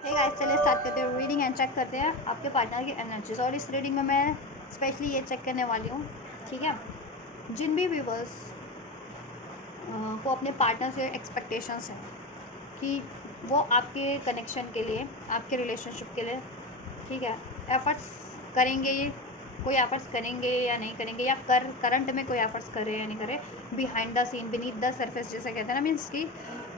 Hey guys, चलिए start करते हैं रीडिंग एंड चेक करते हैं आपके पार्टनर की एनर्जीज। और इस रीडिंग में मैं स्पेशली ये चेक करने वाली हूँ, ठीक है। जिन भी व्यूवर्स को अपने पार्टनर से एक्सपेक्टेशंस हैं कि वो आपके कनेक्शन के लिए, आपके रिलेशनशिप के लिए, ठीक है, एफर्ट्स करेंगे, ये कोई एफर्ट्स करेंगे या नहीं करेंगे, या करंट में कोई एफर्ट्स कर रहे हैं या नहीं कर रहे, behind the scene, beneath the surface जिसे कहते हैं ना। मीन्स कि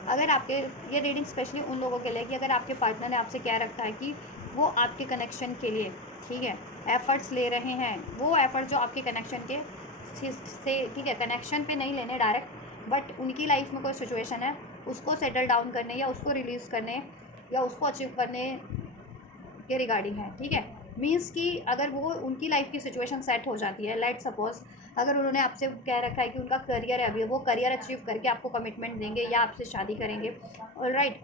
अगर आपके, ये रीडिंग स्पेशली उन लोगों के लिए कि अगर आपके पार्टनर ने आपसे क्या रखा है कि वो आपके कनेक्शन के लिए, ठीक है, एफर्ट्स ले रहे हैं। वो एफर्ट जो आपके कनेक्शन के से, ठीक है, कनेक्शन पे नहीं लेने डायरेक्ट, बट उनकी लाइफ में कोई सिचुएशन है उसको सेटल डाउन करने या उसको रिलीज़ करने या उसको अचीव करने के रिगार्डिंग है, ठीक है। मीन्स कि अगर वो उनकी लाइफ की सिचुएशन सेट हो जाती है, लेट सपोज अगर उन्होंने आपसे कह रखा है कि उनका करियर है, अभी वो करियर अचीव करके आपको कमिटमेंट देंगे या आपसे शादी करेंगे, ऑलराइट,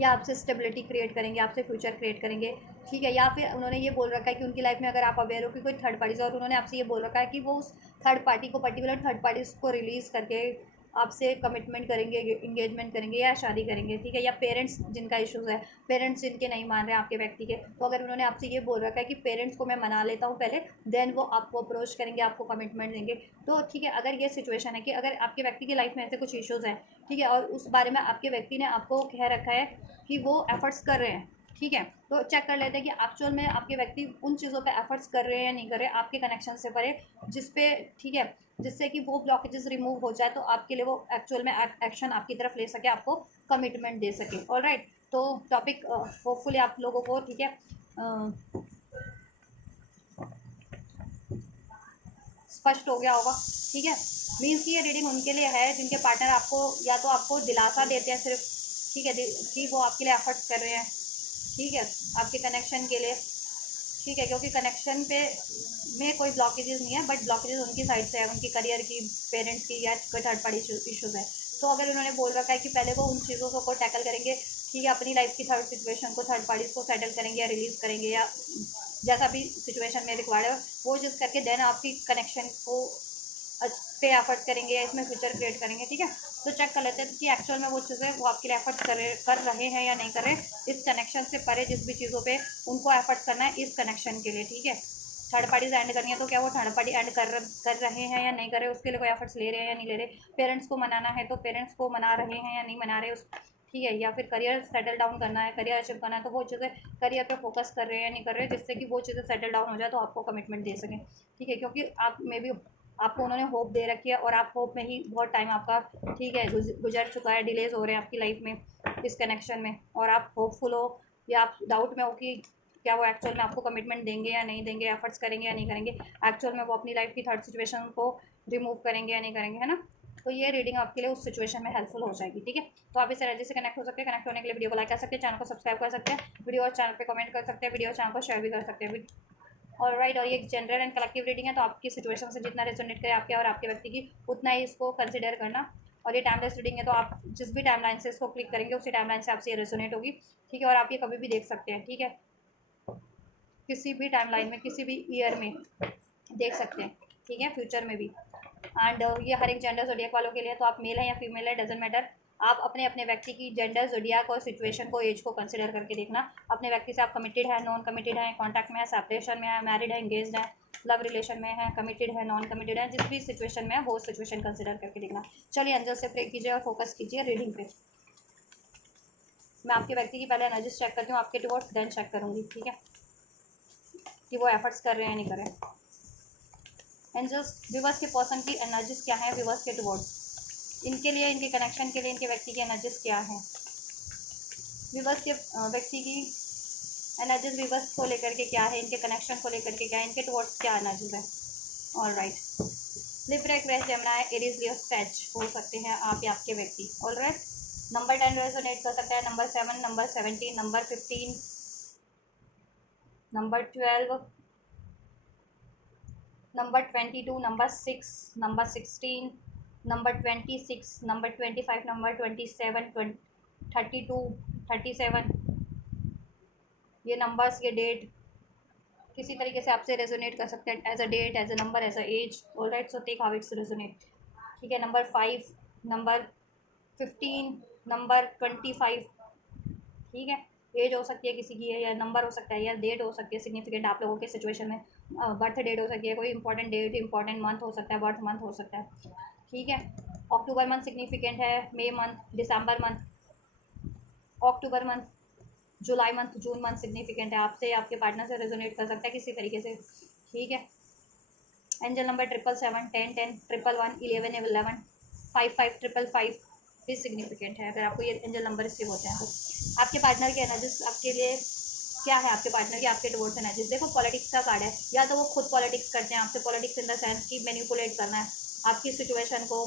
या आपसे स्टेबिलिटी क्रिएट करेंगे, आपसे फ्यूचर क्रिएट करेंगे, ठीक है। या फिर उन्होंने ये बोल रखा है कि उनकी लाइफ में अगर आप अवेयर हो कि कोई थर्ड पार्टी, और उन्होंने आपसे ये बोल रखा है कि वो उस थर्ड पार्टी को, पर्टिकुलर थर्ड पार्टी को रिलीज़ करके आपसे कमिटमेंट करेंगे, इंगेजमेंट करेंगे या शादी करेंगे, ठीक है। या पेरेंट्स जिनका इश्यूज़ है, पेरेंट्स जिनके नहीं मान रहे हैं आपके व्यक्ति के, तो अगर उन्होंने आपसे ये बोल रखा है कि पेरेंट्स को मैं मना लेता हूँ पहले, देन वो आपको अप्रोच करेंगे, आपको कमिटमेंट देंगे, तो ठीक है। अगर ये सिचुएशन है कि अगर आपके व्यक्ति की लाइफ में ऐसे कुछ इश्यूज़ हैं, ठीक है, और उस बारे में आपके व्यक्ति ने आपको कह रखा है कि वो एफर्ट्स कर रहे हैं, ठीक है, तो चेक कर लेते हैं कि एक्चुअल में आपके व्यक्ति उन चीज़ों पे एफर्ट्स कर रहे हैं या नहीं कर रहे हैं आपके कनेक्शन से परे, जिस पे, ठीक है, जिससे कि वो ब्लॉकेजेस रिमूव हो जाए, तो आपके लिए वो एक्चुअल में एक्शन आपकी तरफ ले सके, आपको कमिटमेंट दे सके, ऑलराइट। तो टॉपिक होपफुली आप लोगों को, ठीक है, स्पष्ट हो गया होगा, ठीक है। मीन्स की ये रीडिंग उनके लिए है जिनके पार्टनर आपको, या तो आपको दिलासा देते हैं सिर्फ, ठीक है, कि वो आपके लिए एफर्ट्स कर रहे हैं, ठीक है, आपके कनेक्शन के लिए, ठीक है, क्योंकि कनेक्शन पे में कोई ब्लॉकेजेस नहीं है, बट ब्लॉकेजेस उनकी साइड से है, उनकी करियर की, पेरेंट्स की, या कोई थर्ड पार्टी इशूज़ है। तो अगर उन्होंने बोल रखा है कि पहले वो उन चीज़ों को टैकल करेंगे, ठीक है, अपनी लाइफ की थर्ड सिचुएशन को, थर्ड पार्टीज को सेटल करेंगे या रिलीज़ करेंगे, या जैसा भी सिचुएशन में रिक्वायर्ड है वो चीज़ करके देन आपकी कनेक्शन को पे एफर्ट करेंगे या इसमें फ्यूचर क्रिएट करेंगे, ठीक है। तो चेक कर लेते हैं कि एक्चुअल में वो चीज़ें वो आपके लिए एफर्ट कर रहे हैं या नहीं कर रहे, इस कनेक्शन से परे जिस भी चीज़ों पे उनको एफर्ट करना है इस कनेक्शन के लिए, ठीक है। थर्ड पार्टीज एंड करनी है तो क्या वो थर्ड पार्टी एंड कर रहे हैं या नहीं कर रहे, उसके लिए कोई एफर्ट्स ले रहे हैं या नहीं ले रहे। पेरेंट्स को मनाना है तो पेरेंट्स को मना रहे हैं या नहीं मना रहे उस, ठीक है। या फिर करियर सेटल डाउन करना है, करियर अचीव करना है, तो वो चीज़ें करियर पे फोकस कर रहे हैं या नहीं कर रहे, जिससे कि वो चीज़ें सेटल डाउन हो जाए तो आपको कमिटमेंट दे सकें, ठीक है। क्योंकि आप मे बी आपको उन्होंने होप दे रखी है और आप होप में ही बहुत टाइम आपका, ठीक है, गुजर चुका है, डिलेज हो रहे हैं आपकी लाइफ में इस कनेक्शन में, और आप होपफुल हो या आप डाउट में हो कि क्या वो एक्चुअल में आपको कमिटमेंट देंगे या नहीं देंगे, एफर्ट्स करेंगे या नहीं करेंगे, एक्चुअल में वो अपनी लाइफ की थर्ड सिचुएशन को रिमूव करेंगे या नहीं करेंगे, है ना। तो ये रीडिंग आपके लिए उस सिचुएशन में हेल्पफुल हो जाएगी, ठीक है। तो आप इस एनर्जी से कनेक्ट हो सकते हैं। कनेक्ट होने के लिए वीडियो को लाइक कर सकते हैं, चैनल को सब्सक्राइब कर सकते हैं, वीडियो और चैनल पे कमेंट कर सकते हैं, वीडियो चैनल को शेयर भी कर सकते हैं, और राइट। और ये जनरल एंड कलेक्टिव रीडिंग है, तो आपकी सिचुएशन से जितना रेजोनेट करे आपके और आपके व्यक्ति की, उतना ही इसको कंसिडर करना। और ये टाइमलेस रीडिंग है, तो आप जिस भी टाइमलाइन से इसको क्लिक करेंगे उसी टाइमलाइन से आपसे ये रेजोनेट होगी, ठीक है। और आप ये कभी भी देख सकते हैं, ठीक है, किसी भी टाइमलाइन में, किसी भी ईयर में देख सकते हैं, ठीक है, फ्यूचर में भी। एंड ये हर एक जेंडर जोडियाक वालों के लिए, तो आप मेल है या फीमेल है, डजेंट मैटर। आप अपने अपने व्यक्ति की जेंडर जोडियाक और सिचुएशन को, एज को कंसिडर करके देखना। अपने व्यक्ति से आप कमिटेड है, नॉन कमिटेड है, कॉन्टैक्ट में है, सेपरेशन में है, मैरिड है, इंगेज्ड है, लव रिलेशन में है, कमिटेड है, नॉन कमिटेड है, जिस भी सिचुएशन में है वो सिचुएशन कंसिडर करके देखना। चलिए एंजल से प्रे कीजिए और फोकस कीजिए रीडिंग पे। मैं आपके व्यक्ति की पहले एनर्जी चेक करती हूँ, आपके टुवर्ड्स देन चेक करूँगी, ठीक है, कि वो एफर्ट्स कर रहे हैं या नहीं कर रहे। एंजल्स, व्यूवर्स के पर्सन की एनर्जीज क्या है, व्यूवर्स के टुवर्ड्स, इनके लिए, इनके कनेक्शन के लिए, इनके व्यक्ति की एनर्जीज क्या है। व्यूवर्स के व्यक्ति की एनर्जीज व्यूवर्स को लेकर के क्या है, इनके कनेक्शन को लेकर के क्या है, इनके टुवर्ड्स क्या एनर्जीज है। All right, Libra, Aquarius, Gemini, Aries, Leo, Sag हो सकते हैं आप या आपके व्यक्ति। ऑल राइट, नंबर 10 रेजोनेट कर सकता है, number 7, number 17, number 15, number 12, number 22, number 6, number 16, number 26, number 25, number 27, 32, 37, ये नंबर्स, ये डेट किसी तरीके से आपसे रेजोनेट कर सकते हैं, as a date, as a number, as a age. All right, so take how it's resonate, ठीक है। नंबर 5, नंबर 15, नंबर 25, ठीक है। एज हो सकती है किसी की है, या नंबर हो सकता है, या डेट हो सकती है सिग्निफिकेंट आप लोगों के सिचुएशन में, बर्थ डेट हो सकती है, कोई इंपॉर्टेंट डेट, इंपॉर्टेंट मंथ हो सकता है, बर्थ मंथ हो सकता है, ठीक है। अक्टूबर मंथ सिग्निफिकेंट है, मे मंथ, दिसंबर मंथ, अक्टूबर मंथ, जुलाई मंथ, जून मंथ सिग्निफिकेंट है आपसे, आपके पार्टनर से रेजोनेट कर सकता है किसी तरीके से, ठीक है। एंजल नंबर 777, 10 10, 111, 11 11, 55, 555 भी सिग्निफिकेंट है अगर आपको ये एंजल नंबर रिसीव होते हैं तो। आपके पार्टनर के एनर्जीज आपके लिए क्या है, आपके पार्टनर की आपके टुवर्ड्स एनर्जीज, देखो पॉलिटिक्स का कार्ड है, या तो वो खुद पॉलिटिक्स करते हैं आपसे, पॉलिटिक्स इन द सेंस की मैनिपुलेट करना है आपकी सिचुएशन को,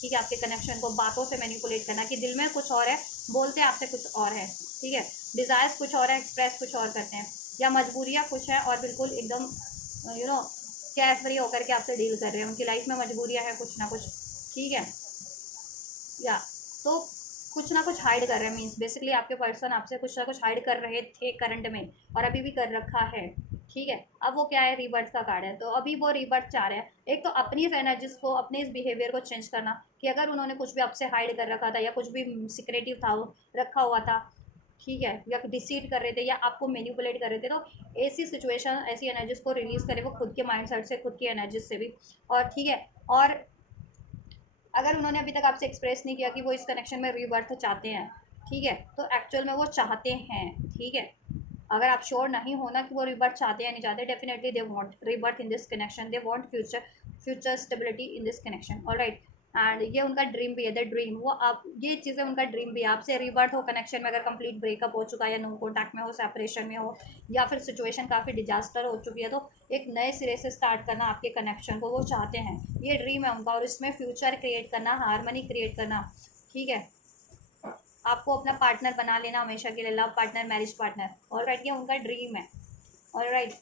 ठीक है, आपके कनेक्शन को बातों से मैनिपुलेट करना, कि दिल में कुछ और है, बोलते आपसे कुछ और है, ठीक है, डिज़ायर्स कुछ और है, एक्सप्रेस कुछ और करते हैं, या मजबूरियाँ कुछ है और बिल्कुल एकदम कैश फ्री होकर के आपसे डील कर रहे हैं, उनकी लाइफ में मजबूरियाँ हैं कुछ ना कुछ, ठीक है, या तो कुछ ना कुछ हाइड कर रहे हैं, मीन्स बेसिकली आपके पर्सन आपसे कुछ ना कुछ हाइड कर रहे थे करंट में, और अभी भी कर रखा है, ठीक है। अब वो क्या है, रीबर्थ का कार्ड है, तो अभी वो रीबर्थ चाह रहे हैं, एक तो अपनी इस एनर्जीज को, अपने इस बिहेवियर को चेंज करना, कि अगर उन्होंने कुछ भी आपसे हाइड कर रखा था, या कुछ भी सिक्रेटिव था वो रखा हुआ था, ठीक है, या डिसीट कर रहे थे, या आपको मैनिपुलेट कर रहे थे, तो ऐसी सिचुएशन, ऐसी एनर्जीज को रिलीज करें वो खुद के माइंड सेट से, खुद की एनर्जीज से भी, और ठीक है। और अगर उन्होंने अभी तक आपसे एक्सप्रेस नहीं किया कि वो इस कनेक्शन में रीबर्थ चाहते हैं, ठीक है, तो एक्चुअल में वो चाहते हैं, ठीक है। अगर आप श्योर नहीं हो ना कि वो रीबर्थ चाहते हैं नहीं चाहते, definitely they want rebirth in this connection, they want future stability in this connection, alright. And ये उनका ड्रीम भी है, द ड्रीम, वो आप ये चीज़ें उनका ड्रीम भी है, आपसे रीबर्थ हो कनेक्शन में, अगर कंप्लीट ब्रेकअप हो चुका है, या नो कॉन्टैक्ट में हो, सेपरेशन में हो, या फिर सिचुएशन काफ़ी डिजास्टर हो चुकी है, तो एक नए सिरे से स्टार्ट करना आपके कनेक्शन को वो चाहते हैं, ये ड्रीम है उनका, और इसमें फ्यूचर क्रिएट करना, हारमनी क्रिएट करना, ठीक है, आपको अपना पार्टनर बना लेना हमेशा के लिए, love partner, marriage partner, alright, ये उनका ड्रीम है, ऑलराइट।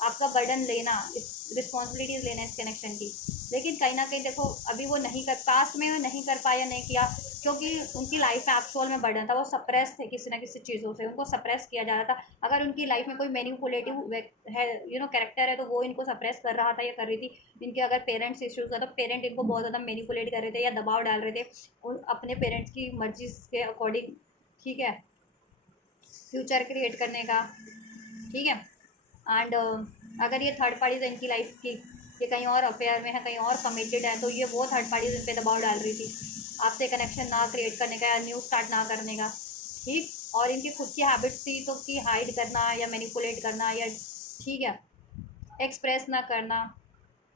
आपका बर्डन लेना, रिस्पॉन्सिबिलिटीज लेना इस कनेक्शन की, लेकिन कहीं ना कहीं देखो अभी वो नहीं कर, पास्ट में वो नहीं कर पाया, नहीं किया, क्योंकि उनकी लाइफ में एक्चुअल में बर्डन था, वो सप्रेस थे किसी ना किसी चीज़ों से, उनको सप्रेस किया जा रहा था। अगर उनकी लाइफ में कोई मैनिपुलेटिव है, कैरेक्टर है, तो वो इनको सप्रेस कर रहा था या कर रही थी। इनके अगर पेरेंट्स इश्यूज है तो पेरेंट इनको बहुत ज़्यादा मैनिपुलेट कर रहे थे या दबाव डाल रहे थे अपने पेरेंट्स की मर्जी के अकॉर्डिंग, ठीक है, फ्यूचर क्रिएट करने का, ठीक है। एंड अगर ये थर्ड पार्टीज है इनकी लाइफ की, ये कहीं और अफेयर में है, कहीं और कमिटेड है, तो ये वो थर्ड पार्टीज इन पे दबाव डाल रही थी आपसे कनेक्शन ना क्रिएट करने का, या न्यू स्टार्ट ना करने का, ठीक। और इनकी खुद की हैबिट्स थी तो कि हाइड करना या मैनिपुलेट करना, या ठीक है, एक्सप्रेस ना करना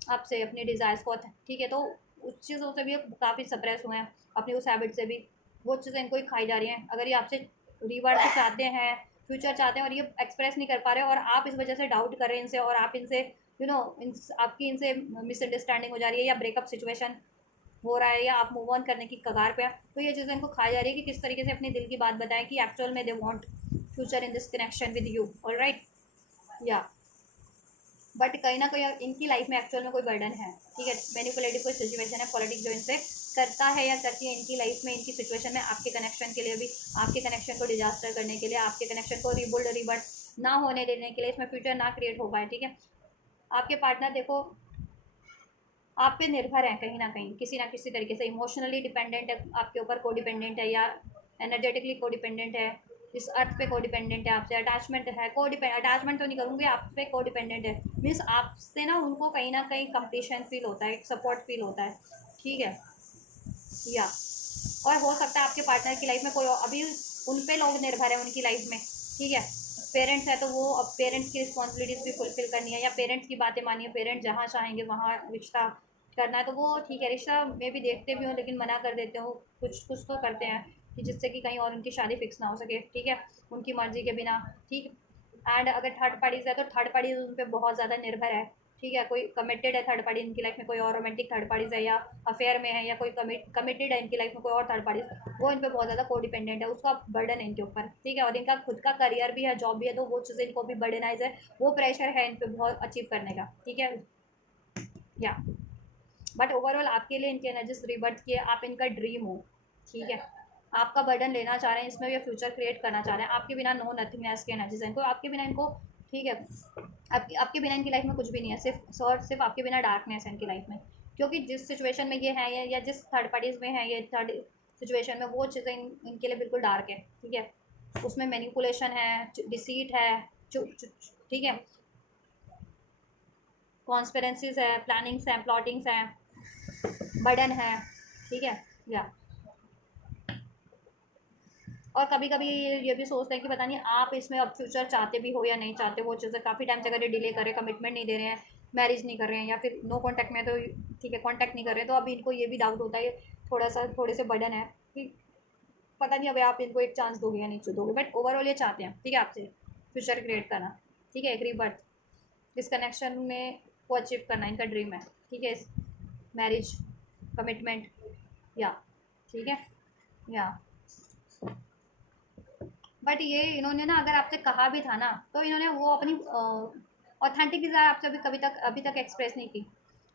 आपसे अपनी डिज़ायर्स को, ठीक है, तो उस चीज़ों से भी काफ़ी सप्रेस हुए हैं, अपनी उस हैबिट से भी वो चीज़ें इनको ही खाई जा रही हैं। अगर ये आपसे रिवर्स चाहते हैं, फ्यूचर चाहते हैं, और ये एक्सप्रेस नहीं कर पा रहे, और आप इस वजह से डाउट कर रहे हैं इनसे, और आप इनसे आपकी इनसे मिसअंडरस्टैंडिंग हो जा रही है, या ब्रेकअप सिचुएशन हो रहा है, या आप मूव ऑन करने की कगार पे हैं, तो ये चीज़ें इनको खाई जा रही है कि किस तरीके से अपने दिल की बात बताएं कि एक्चुअल में they want future in this connection with you, alright, या बट कहीं ना कहीं इनकी लाइफ में एक्चुअल में कोई बर्डन है, ठीक है, मैनिपुलेटिव कोई सिचुएशन है, पॉलिटिक्स जो इनसे करता है या करती है इनकी लाइफ में, इनकी सिचुएशन में, आपके कनेक्शन के लिए भी, आपके कनेक्शन को डिजास्टर करने के लिए, आपके कनेक्शन को रिबुल्ड रिबर्ट ना होने देने के लिए, इसमें फ्यूचर ना क्रिएट हो पाए, ठीक है। आपके पार्टनर देखो आप पे निर्भर है कहीं ना किसी तरीके से, इमोशनली डिपेंडेंट है आपके ऊपर, को डिपेंडेंट है, या एनर्जेटिकली को डिपेंडेंट है, इस अर्थ पे को डिपेंडेंट है आपसे, अटैचमेंट है, को अटैचमेंट तो नहीं करूँगी, आप पे को डिपेंडेंट है, मीन्स आपसे ना उनको कहीं ना कहीं कंप्लीशन फील होता है, सपोर्ट फील होता है, ठीक है, या और हो सकता है आपके पार्टनर की लाइफ में कोई अभी उन पे लोग निर्भर है उनकी लाइफ में, ठीक है, पेरेंट्स है तो वो अब पेरेंट्स की रिस्पॉन्सिबिलिटीज़ भी फुलफिल करनी है, या पेरेंट्स की बातें मानिए, पेरेंट्स जहाँ चाहेंगे वहाँ रिश्ता करना है, तो वो ठीक है, रिश्ता में भी देखते भी हो लेकिन मना कर देते हो, कुछ कुछ तो करते हैं कि जिससे कि कहीं और उनकी शादी फिक्स ना हो सके, ठीक है, उनकी मर्जी के बिना, ठीक। एंड अगर थर्ड पार्टीज है तो थर्ड पार्टीज उन पर बहुत ज़्यादा निर्भर है, ठीक है, कोई कमिटेड है थर्ड पार्टी इनकी लाइफ में, कोई और रोमांटिक थर्ड पार्टीज है, या अफेयर में है, या कोई कमिटेड है इनकी लाइफ में कोई और थर्ड पार्टीज, वो इन पे बहुत ज़्यादा को डिपेंडेंट है, उसका बर्डन है इनके ऊपर, ठीक है, और इनका खुद का करियर भी है, जॉब भी है, तो वो चीज़ें इनको भी बर्डनाइज है, वो प्रेशर है इन पे बहुत अचीव करने का, ठीक है, या बट ओवरऑल आपके लिए इनकी एनर्जीज रिबर्थ की है, आप इनका ड्रीम हो, ठीक है, आपका बर्डन लेना चाह रहे हैं, इसमें ये फ्यूचर क्रिएट करना चाह रहे हैं, आपके बिना नो नथिंगनेस की एनर्जीज है, तो आपके बिना इनको, ठीक है, आपके बिना इनकी लाइफ में कुछ भी नहीं है, सिर्फ और सिर्फ आपके बिना डार्कनेस है इनकी लाइफ में, क्योंकि जिस सिचुएशन में ये है, या जिस थर्ड पार्टीज में है ये थर्ड सिचुएशन में, वो चीज़ें इनके लिए बिल्कुल डार्क है, ठीक है, उसमें मैनिपुलेशन है, डिसीट है, ठीक है, कॉन्स्पिरेंसीज है, प्लानिंग्स हैं, प्लॉटिंग्स हैं, बर्डन है, ठीक है। या और कभी कभी ये भी सोचते हैं कि पता नहीं आप इसमें अब फ्यूचर चाहते भी हो या नहीं चाहते, वो चीज़ें काफ़ी टाइम से अगर ये डिले कर रहे हैं, कमिटमेंट नहीं दे रहे हैं, मैरिज नहीं कर रहे हैं, या फिर नो कांटेक्ट में, तो ठीक है कॉन्टैक्ट नहीं कर रहे हैं, तो अभी इनको ये भी डाउट होता है, थोड़े से बर्डन है कि पता नहीं अभी आप इनको एक चांस दोगे या नहीं दोगे, बट ओवरऑल ये चाहते हैं, ठीक है, आपसे फ्यूचर क्रिएट करना, ठीक है, एक रीबर्थ इस कनेक्शन में को अचीव करना इनका ड्रीम है, ठीक है, मैरिज, कमिटमेंट, या ठीक है, या बट ये इन्होंने ना अगर आपसे कहा भी था ना, तो इन्होंने वो अपनी ऑथेंटिक डिज़ायर आपसे अभी तक एक्सप्रेस नहीं की।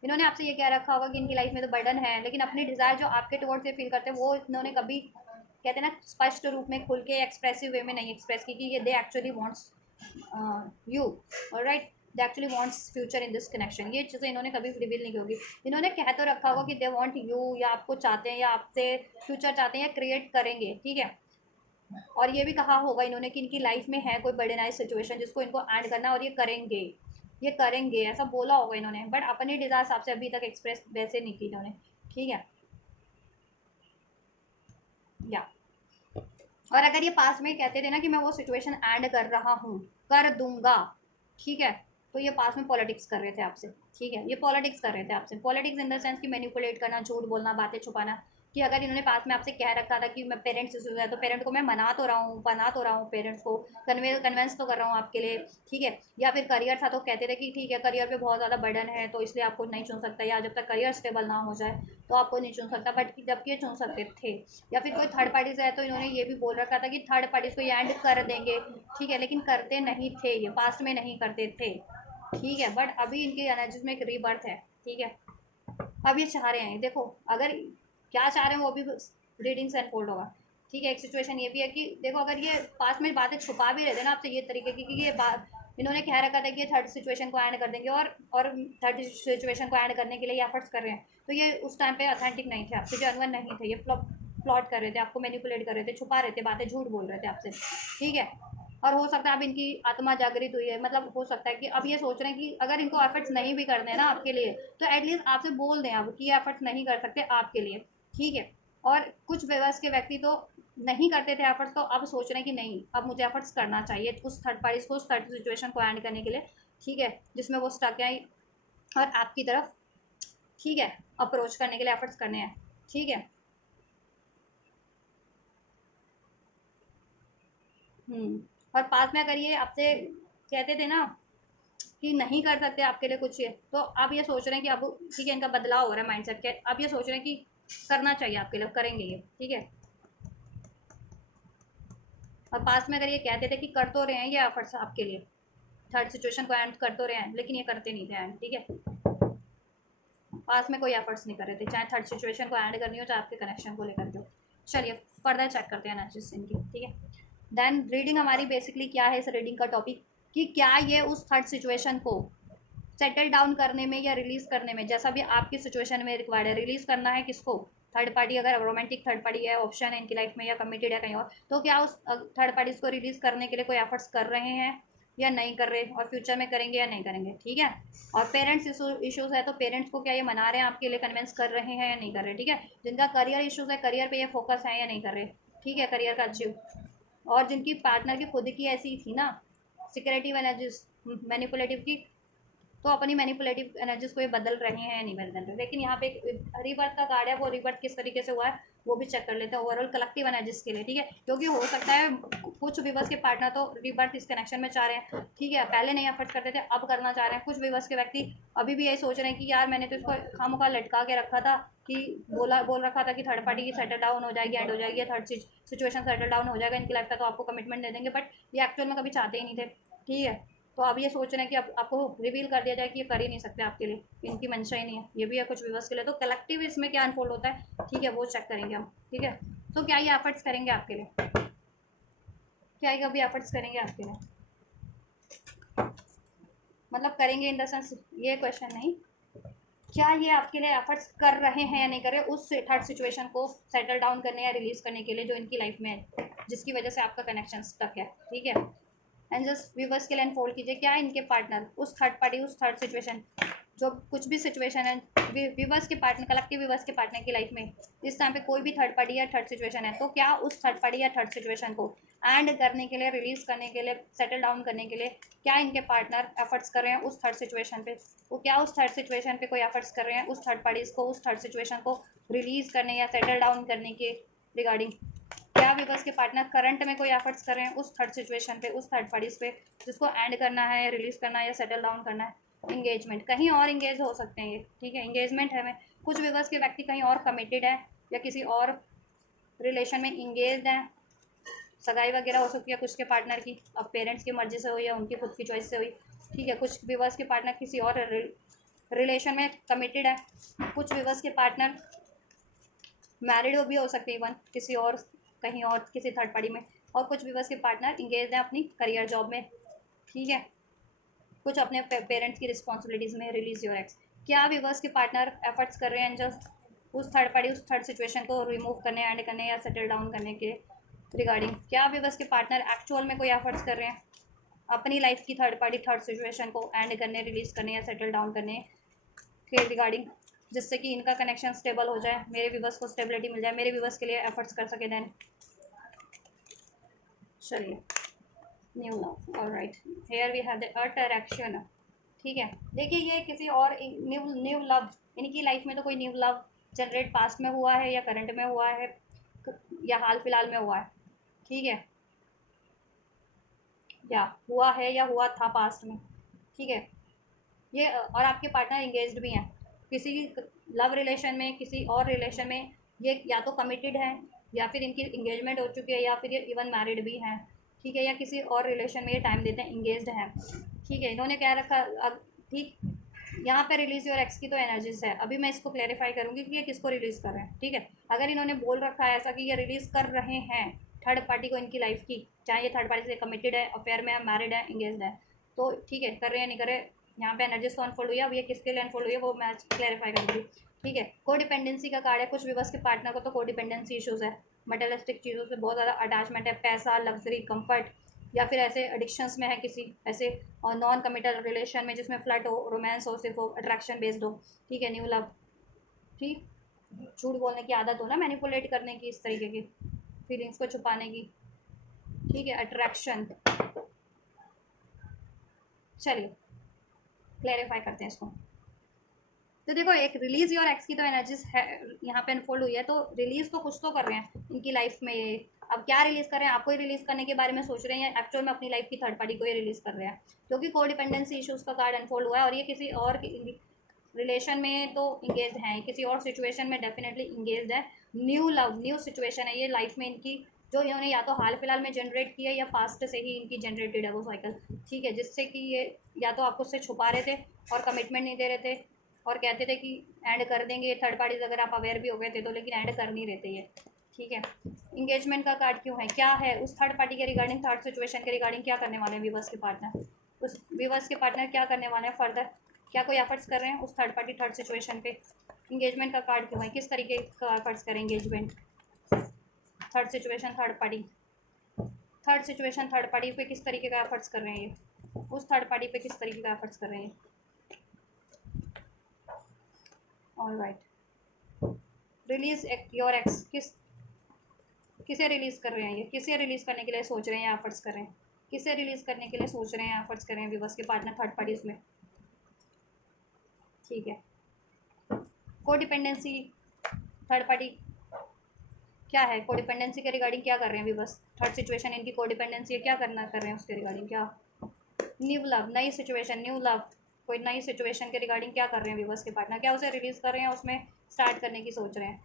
इन्होंने आपसे ये कह रखा होगा कि इनकी लाइफ में तो बर्डन है, लेकिन अपनी डिज़ायर जो आपके टुवर्ड्स से फील करते हैं वो इन्होंने कभी कहते हैं ना स्पष्ट रूप में खुल के एक्सप्रेसिव वे में नहीं एक्सप्रेस की कि ये they actually wants you, alright, they actually wants future in this connection. ये चीज़ें इन्होंने कभी रिवील नहीं की होगी। इन्होंने कह तो रखा होगा कि दे वांट यू, या आपको चाहते हैं, या आपसे फ्यूचर चाहते हैं, या क्रिएट करेंगे, ठीक है। और ये भी कहा होगा इन्होंने कि इनकी लाइफ में है कोई बड़े नाइस सिचुएशन जिसको इनको ऐड करना, और ये करेंगे ऐसा बोला होगा इन्होंने, बट अपने डिज़ायर्स आपसे अभी तक एक्सप्रेस वैसे नहीं की इन्होंने, ठीक है। या और अगर ये पास में कहते थे ना कि मैं वो सिचुएशन ऐड कर रहा हूँ, कर दूंगा, ठीक है, तो ये पास में पॉलिटिक्स कर रहे थे आपसे, ठीक है, ये पॉलिटिक्स कर रहे थे आपसे, पॉलिटिक्स इन द सेंस कि मैनिपुलेट करना, झूठ बोलना, बातें छुपाना, कि अगर इन्होंने पास में आपसे कह रखा था कि मैं पेरेंट्स इशूज़ है, तो पेरेंट को मैं बना तो रहा हूँ पेरेंट्स को, कन्वेंस तो कर रहा हूँ आपके लिए, ठीक है। या फिर करियर था तो कहते थे कि ठीक है करियर पे बहुत ज़्यादा बर्डन है, तो इसलिए आपको नहीं चुन सकता, या जब तक करियर स्टेबल ना हो जाए तो आपको नहीं चुन सकता, बट जबकि ये चुन सकते थे। या फिर कोई थर्ड पार्टी से है तो इन्होंने ये भी बोल रखा था कि थर्ड पार्टीज को ये एंड कर देंगे, ठीक है, लेकिन करते नहीं थे, ये पास्ट में नहीं करते थे, ठीक है, बट अभी इनकी एनर्जीज में एक रीबर्थ है, ठीक है। अब ये चाह रहे हैं, देखो अगर क्या चाह रहे हैं वो भी रीडिंग से अनफोल्ड होगा, ठीक है। एक सिचुएशन ये भी है कि देखो अगर ये पास में बातें छुपा भी रहे थे ना आपसे ये तरीके की कि ये बात इन्होंने कह रखा था कि ये थर्ड सिचुएशन को ऐड कर देंगे, और थर्ड सिचुएशन को ऐड करने के लिए एफर्ट्स कर रहे हैं, तो ये उस टाइम पे ऑथेंटिक नहीं थे आपसे, जेन्युइन नहीं थे, ये प्लॉट कर रहे थे, आपको मैनिपुलेट कर रहे थे, छुपा रहे थे बातें, झूठ बोल रहे थे आपसे, ठीक है। और हो सकता है अब इनकी आत्मा जागृत हुई है, मतलब हो सकता है कि अब ये सोच रहे हैं कि अगर इनको एफर्ट्स नहीं भी करने हैं ना आपके लिए, तो एटलीस्ट आपसे बोल दें अब कि एफर्ट्स नहीं कर सकते आपके लिए, ठीक है। और कुछ व्यवस्थ के व्यक्ति तो नहीं करते थे एफर्ट्स, तो अब सोच रहे हैं कि नहीं अब मुझे एफर्ट्स करना चाहिए उस थर्ड पार्टी को, उस थर्ड सिचुएशन को एंड करने के लिए, ठीक है, जिसमें वो स्टक है, और आपकी तरफ, ठीक है, अप्रोच करने के लिए एफर्ट्स करने हैं, ठीक है। और पास में अगर ये आपसे कहते थे ना कि नहीं कर सकते आपके लिए कुछ, ये तो आप ये सोच रहे हैं कि अब ठीक है इनका बदलाव हो रहा है माइंडसेट के, अब ये सोच रहे हैं कि करना चाहिए आपके लिए, करेंगे ये, ठीक है। और पास में अगर ये कहते थे कि कर तो रहे हैं ये एफर्ट्स आपके लिए, थर्ड सिचुएशन को एंड कर तो रहे हैं, लेकिन ये करते नहीं थे एंड, ठीक है, पास में कोई एफर्ट्स नहीं कर रहे थे, चाहे थर्ड सिचुएशन को ऐड करनी हो, चाहे आपके कनेक्शन को लेकर के हो। चलिए फर्दर चेक करते हैं एनालिसिस इनकी, ठीक है। देन रीडिंग हमारी बेसिकली क्या है, इस रीडिंग का टॉपिक कि क्या ये उस थर्ड सिचुएशन को सेटल डाउन करने में या रिलीज़ करने में, जैसा भी आपकी सिचुएशन में रिक्वायर्ड है, रिलीज़ करना है किसको, थर्ड पार्टी, अगर रोमांटिक थर्ड पार्टी है ऑप्शन है इनकी लाइफ में, या कमिटेड है कहीं और, तो क्या उस थर्ड पार्टीज को रिलीज़ करने के लिए कोई एफर्ट्स कर रहे हैं या नहीं कर रहे, और फ्यूचर में करेंगे या नहीं करेंगे, ठीक है। और पेरेंट्स इशूज़ है तो पेरेंट्स को क्या ये मना रहे हैं आपके लिए, कन्विंस कर रहे हैं या नहीं कर रहे, ठीक है। जिनका करियर इशूज़ है, करियर पे ये फोकस है या नहीं कर रहे, ठीक है, करियर का अचीव। और जिनकी पार्टनर की खुद की ऐसी थी ना सिक्योरिटिव एनर्जीज, मैनिपुलेटिव की, तो अपनी मैनिपुलेटिव एनर्जीज को ये बदल रहे हैं या नहीं बदल रहे। लेकिन यहाँ पे एक रीबर्थ का कार्ड है, वो रीबर्थ किस तरीके से हुआ है वो भी चेक कर लेते हैं ओवरऑल कलेक्टिव एनर्जीज के लिए, ठीक है। क्योंकि हो सकता है कुछ व्यूवर्स के पार्टनर तो रीबर्थ इस कनेक्शन में चाह रहे हैं, ठीक है, पहले नहीं एफर्ट करते थे अब करना चाह रहे हैं। कुछ व्यूवर्स के व्यक्ति अभी भी यही सोच रहे हैं कि यार मैंने तो इसको खामोखा लटका के रखा था, कि बोल रखा था कि थर्ड पार्टी की सेटल डाउन हो जाएगी, एंड हो जाएगी, थर्ड सिचुएशन सेटल डाउन हो जाएगा इनकी लाइफ का, तो आपको कमिटमेंट दे देंगे, बट ये एक्चुअल में कभी चाहते ही नहीं थे, ठीक है। तो अब ये सोच रहे हैं कि अब आपको रिवील कर दिया जाए कि ये कर ही नहीं सकते आपके लिए, इनकी मंशा ही नहीं है, ये भी है कुछ व्यूवर्स के लिए। तो कलेक्टिव इसमें क्या अनफोल्ड होता है, ठीक है, वो चेक करेंगे हम, ठीक है। तो क्या ये एफर्ट्स करेंगे आपके लिए, क्या ये कभी एफर्ट्स करेंगे आपके लिए, मतलब करेंगे इन द सेंस ये क्वेश्चन नहीं, क्या ये आपके लिए एफर्ट्स कर रहे हैं या नहीं कर रहे उस थर्ड सिचुएशन को सेटल डाउन करने या रिलीज करने के लिए जो इनकी लाइफ में है, जिसकी वजह से आपका कनेक्शन स्टक है, ठीक है। एंड जस्ट व्यूवर्स के लिए अनफोल्ड कीजिए, क्या इनके पार्टनर उस थर्ड पार्टी, उस थर्ड सिचुएशन, जो कुछ भी सिचुएशन है व्यूवर्स के पार्टनर, कलेक्टिव व्यूवर्स के पार्टनर की लाइफ में इस टाइम पे कोई भी थर्ड पार्टी या थर्ड सिचुएशन है, तो क्या उस थर्ड पार्टी या थर्ड सिचुएशन को एंड करने के लिए, रिलीज करने के लिए, सेटल डाउन करने के लिए क्या इनके पार्टनर एफर्ट्स कर रहे हैं उस थर्ड सिचुएशन पे? वो क्या उस थर्ड सिचुएशन पे कोई एफर्ट्स कर रहे हैं उस थर्ड पार्टीज को उस थर्ड सिचुएशन को रिलीज करने या सेटल डाउन करने के रिगार्डिंग? क्या व्यूवर्स के पार्टनर करंट में कोई एफर्ट्स कर रहे हैं उस थर्ड सिचुएशन पे, उस थर्ड पार्टीज पे, जिसको एंड करना है, रिलीज करना है या सेटल डाउन करना है? इंगेजमेंट, कहीं और इंगेज हो सकते हैं ये, ठीक है, इंगेजमेंट है। मैं कुछ व्यूवर्स के व्यक्ति कहीं और कमिटेड है या किसी और रिलेशन में इंगेज है, सगाई वगैरह हो सकती है कुछ के पार्टनर की, अब पेरेंट्स की मर्जी से हुई या उनकी खुद की चॉइस से हुई, ठीक है। कुछ व्यूवर्स के पार्टनर किसी और रिलेशन में कमिटेड है, कुछ व्यूवर्स के पार्टनर मैरिड भी हो सकते हैं, इवन किसी और, कहीं और किसी थर्ड पार्टी में, और कुछ व्यूवर्स के पार्टनर इंगेज हैं अपनी करियर जॉब में, ठीक है, कुछ अपने पेरेंट्स की रिस्पॉन्सिबिलिटीज़ में। रिलीज योर एक्स, क्या व्यूवर्स के पार्टनर एफर्ट्स कर रहे हैं जस्ट उस थर्ड पार्टी, उस थर्ड सिचुएशन को रिमूव करने, एंड करने या सेटल डाउन करने के रिगार्डिंग? क्या व्यूवर्स के पार्टनर एक्चुअल में कोई एफर्ट्स कर रहे हैं अपनी लाइफ की थर्ड पार्टी, थर्ड सिचुएशन को एंड करने, रिलीज करने या सेटल डाउन करने के रिगार्डिंग, जिससे कि इनका कनेक्शन स्टेबल हो जाए, मेरे व्यूवर्स को स्टेबिलिटी मिल जाए, मेरे व्यूवर्स के लिए एफर्ट्स कर सके? देन चलिए, new love, alright, here we have the attraction, ठीक है। देखिए ये किसी और न्यू न्यू लव, इनकी लाइफ में तो कोई न्यू लव जनरेट पास्ट में हुआ है या करंट में हुआ है या हाल फिलहाल में हुआ है, ठीक है, या हुआ है या हुआ था पास्ट में, ठीक है। ये और आपके पार्टनर इंगेज्ड भी हैं किसी लव रिलेशन में, किसी और रिलेशन में, ये या तो कमिटेड है या फिर इनकी इंगेजमेंट हो चुकी है या फिर ये इवन मैरिड भी हैं, ठीक है, या किसी और रिलेशन में ये टाइम देते हैं, इंगेज्ड हैं, ठीक है। इन्होंने क्या रखा अब, ठीक, यहाँ पे रिलीज योर एक्स की तो एनर्जीज है, अभी मैं इसको क्लेरिफाई करूँगी कि ये किसको रिलीज कर रहे हैं, ठीक है। अगर इन्होंने बोल रखा है ऐसा कि ये रिलीज कर रहे हैं थर्ड पार्टी को इनकी लाइफ की, चाहे ये थर्ड पार्टी से कमिटेड है, अफेयर में है, मैरिड है, इंगेज्ड है, तो ठीक है, कर रहे हैं नहीं कर रहे, यहाँ पे एनर्जीज तो अनफोल्ड हुई है, अब ये किसके लिए अनफोल्ड हुई है वो मैं क्लेरिफाई करूँगी, ठीक है। को डिपेंडेंसी का कार्ड है, कुछ व्यूवर्स के पार्टनर को तो को डिपेंडेंसी इशूज़ है, मटेरियलिस्टिक चीज़ों से बहुत ज़्यादा अटैचमेंट है, पैसा, लग्जरी, कंफर्ट, या फिर ऐसे एडिक्शंस में है किसी ऐसे और नॉन कमिटल रिलेशन में जिसमें फ्लर्ट हो, रोमांस हो, सिर्फ हो, अट्रैक्शन बेस्ड हो, ठीक है, न्यू लव, ठीक, झूठ बोलने की आदत हो ना, मैनिपुलेट करने की, इस तरीके की फीलिंग्स को छुपाने की, ठीक है, अट्रैक्शन। चलिए क्लैरिफाई करते हैं इसको। तो देखो, एक रिलीज योर एक्स की तो एनर्जीज है यहाँ पे अनफोल्ड हुई है, तो रिलीज तो कुछ तो कर रहे हैं इनकी लाइफ में ये। अब क्या रिलीज कर रहे हैं, आपको ही रिलीज करने के बारे में सोच रहे हैं या एक्चुअल में अपनी लाइफ की थर्ड पार्टी को ही रिलीज कर रहे हैं? क्योंकि को डिपेंडेंसी इशूज़ का कार्ड अनफोल्ड हुआ है और ये किसी और रिलेशन में तो इंगेज हैं, किसी और सिचुएशन में डेफिनेटली इंगेज है, न्यू लव, न्यू सिचुएशन है ये लाइफ में इनकी, जो इन्होंने या तो हाल फिलहाल में जनरेट की है या पास्ट से ही इनकी जनरेटेड है वो साइकिल, ठीक है, जिससे कि ये या तो आपको उससे छुपा रहे थे और कमिटमेंट नहीं दे रहे थे और कहते थे कि एंड कर देंगे थर्ड पार्टीज, अगर आप अवेयर भी हो गए थे तो, लेकिन एंड कर नहीं रहे थे ये, ठीक है। इंगेजमेंट का कार्ड क्यों है, क्या है उस थर्ड पार्टी के रिगार्डिंग, थर्ड सिचुएशन के रिगार्डिंग क्या करने वाले हैं व्यूवर्स के पार्टनर, उस व्यूवर्स के पार्टनर क्या करने वाले हैं फर्दर, क्या कोई एफर्ट्स कर रहे हैं उस थर्ड पार्टी थर्ड सिचुएशन पे? इंगेजमेंट का कार्ड क्यों है, किस तरीके का एफर्ट्स करें engagement, third situation, third party, third situation, third party पे किस तरीके का एफर्ट्स कर रहे हैं ये, उस थर्ड पार्टी पे किस तरीके का एफर्ट्स कर रहे हैं? All right, release your x, किसे रिलीज कर रहे हैं ये, किसे रिलीज करने के लिए सोच रहे हैं या एफर्ट्स कर रहे हैं, किसे रिलीज करने के लिए सोच रहे हैं, एफर्ट्स कर रहे हैं व्यूवर्स के पार्टनर थर्ड पार्टीज में, ठीक है। को डिपेंडेंसी, थर्ड पार्टी क्या है, को डिपेंडेंसी के रिगार्डिंग क्या कर रहे हैं व्यूवर्स, थर्ड सिचुएशन इनकी को डिपेंडेंसी है, क्या करना कर रहे हैं उसके रिगार्डिंग, क्या न्यू लव, नई सिचुएशन, न्यू लव, कोई नई सिचुएशन के रिगार्डिंग क्या कर रहे हैं व्यूवर्स के पार्टनर, क्या उसे रिलीज कर रहे हैं, उसमें स्टार्ट करने की सोच रहे हैं?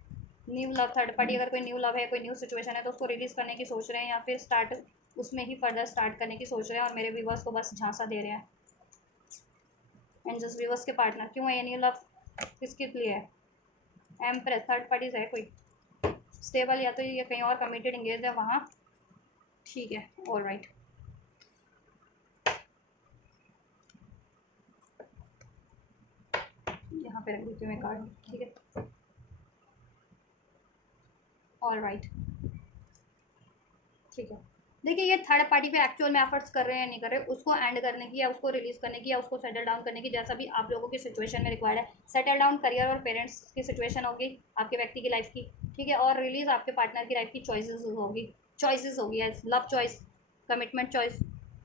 न्यू लव, थर्ड पार्टी अगर कोई न्यू लव है, कोई न्यू सिचुएशन है तो उसको रिलीज करने की सोच रहे हैं या फिर स्टार्ट उसमें ही फर्दर स्टार्ट करने की सोच रहे हैं और मेरे व्यूवर्स को बस झांसा दे रहे हैं? एंड जस्ट व्यूवर्स के पार्टनर क्यों है ये न्यू लव, किसके लिए है? एम्प्रेस, थर्ड पार्टीज है कोई स्टेबल, या तो ये कहीं और कमिटेड इंगेज है वहाँ, ठीक है, ऑल राइट। यहाँ पे रख देती हूँ मैं कार्ड, ठीक है, ऑल राइट। ठीक है। देखिए ये थर्ड पार्टी पे एक्चुअल में एफर्ट्स कर रहे हैं नहीं कर रहे, उसको एंड करने की या उसको रिलीज करने की या उसको सेटल डाउन करने की, जैसा भी आप लोगों की सिचुएशन में रिक्वायर्ड है। सेटल डाउन करियर और पेरेंट्स की सिचुएशन होगी आपके व्यक्ति की लाइफ की, ठीक है, और रिलीज आपके पार्टनर की लाइफ की चॉइसेस होगी, love choice, commitment choice,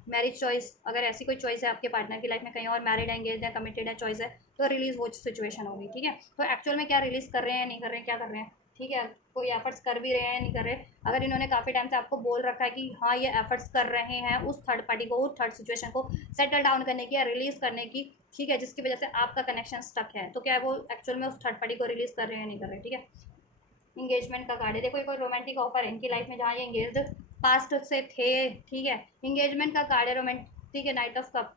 marriage choice. अगर ऐसी कोई चॉइस है आपके पार्टनर की लाइफ में, कहीं और मैरिड है, एंगेज है, कमिटेड है, चॉइस है, तो रिलीज वो सिचुएशन होगी, ठीक है। तो एक्चुअल में क्या रिलीज कर रहे हैं नहीं कर रहे हैं, क्या कर रहे हैं, ठीक है, कोई एफर्ट्स कर भी रहे हैं नहीं कर रहे। अगर इन्होंने काफ़ी टाइम से आपको बोल रखा है कि हाँ ये एफर्ट्स कर रहे हैं उस थर्ड पार्टी को, उस थर्ड सिचुएशन को सेटल डाउन करने की या रिलीज करने की, ठीक है, जिसकी वजह से आपका कनेक्शन स्टक है, तो क्या है वो एक्चुअल में उस थर्ड पार्टी को रिलीज कर रहे हैं नहीं कर रहे, ठीक है। इंगेजमेंट का कार्ड है, देखो ये कोई रोमांटिक ऑफर है इनकी लाइफ में जहाँ ये इंगेज पास्ट से थे, ठीक है। इंगेजमेंट का कार्ड है, रोमांटिक है, नाइट ऑफ कप,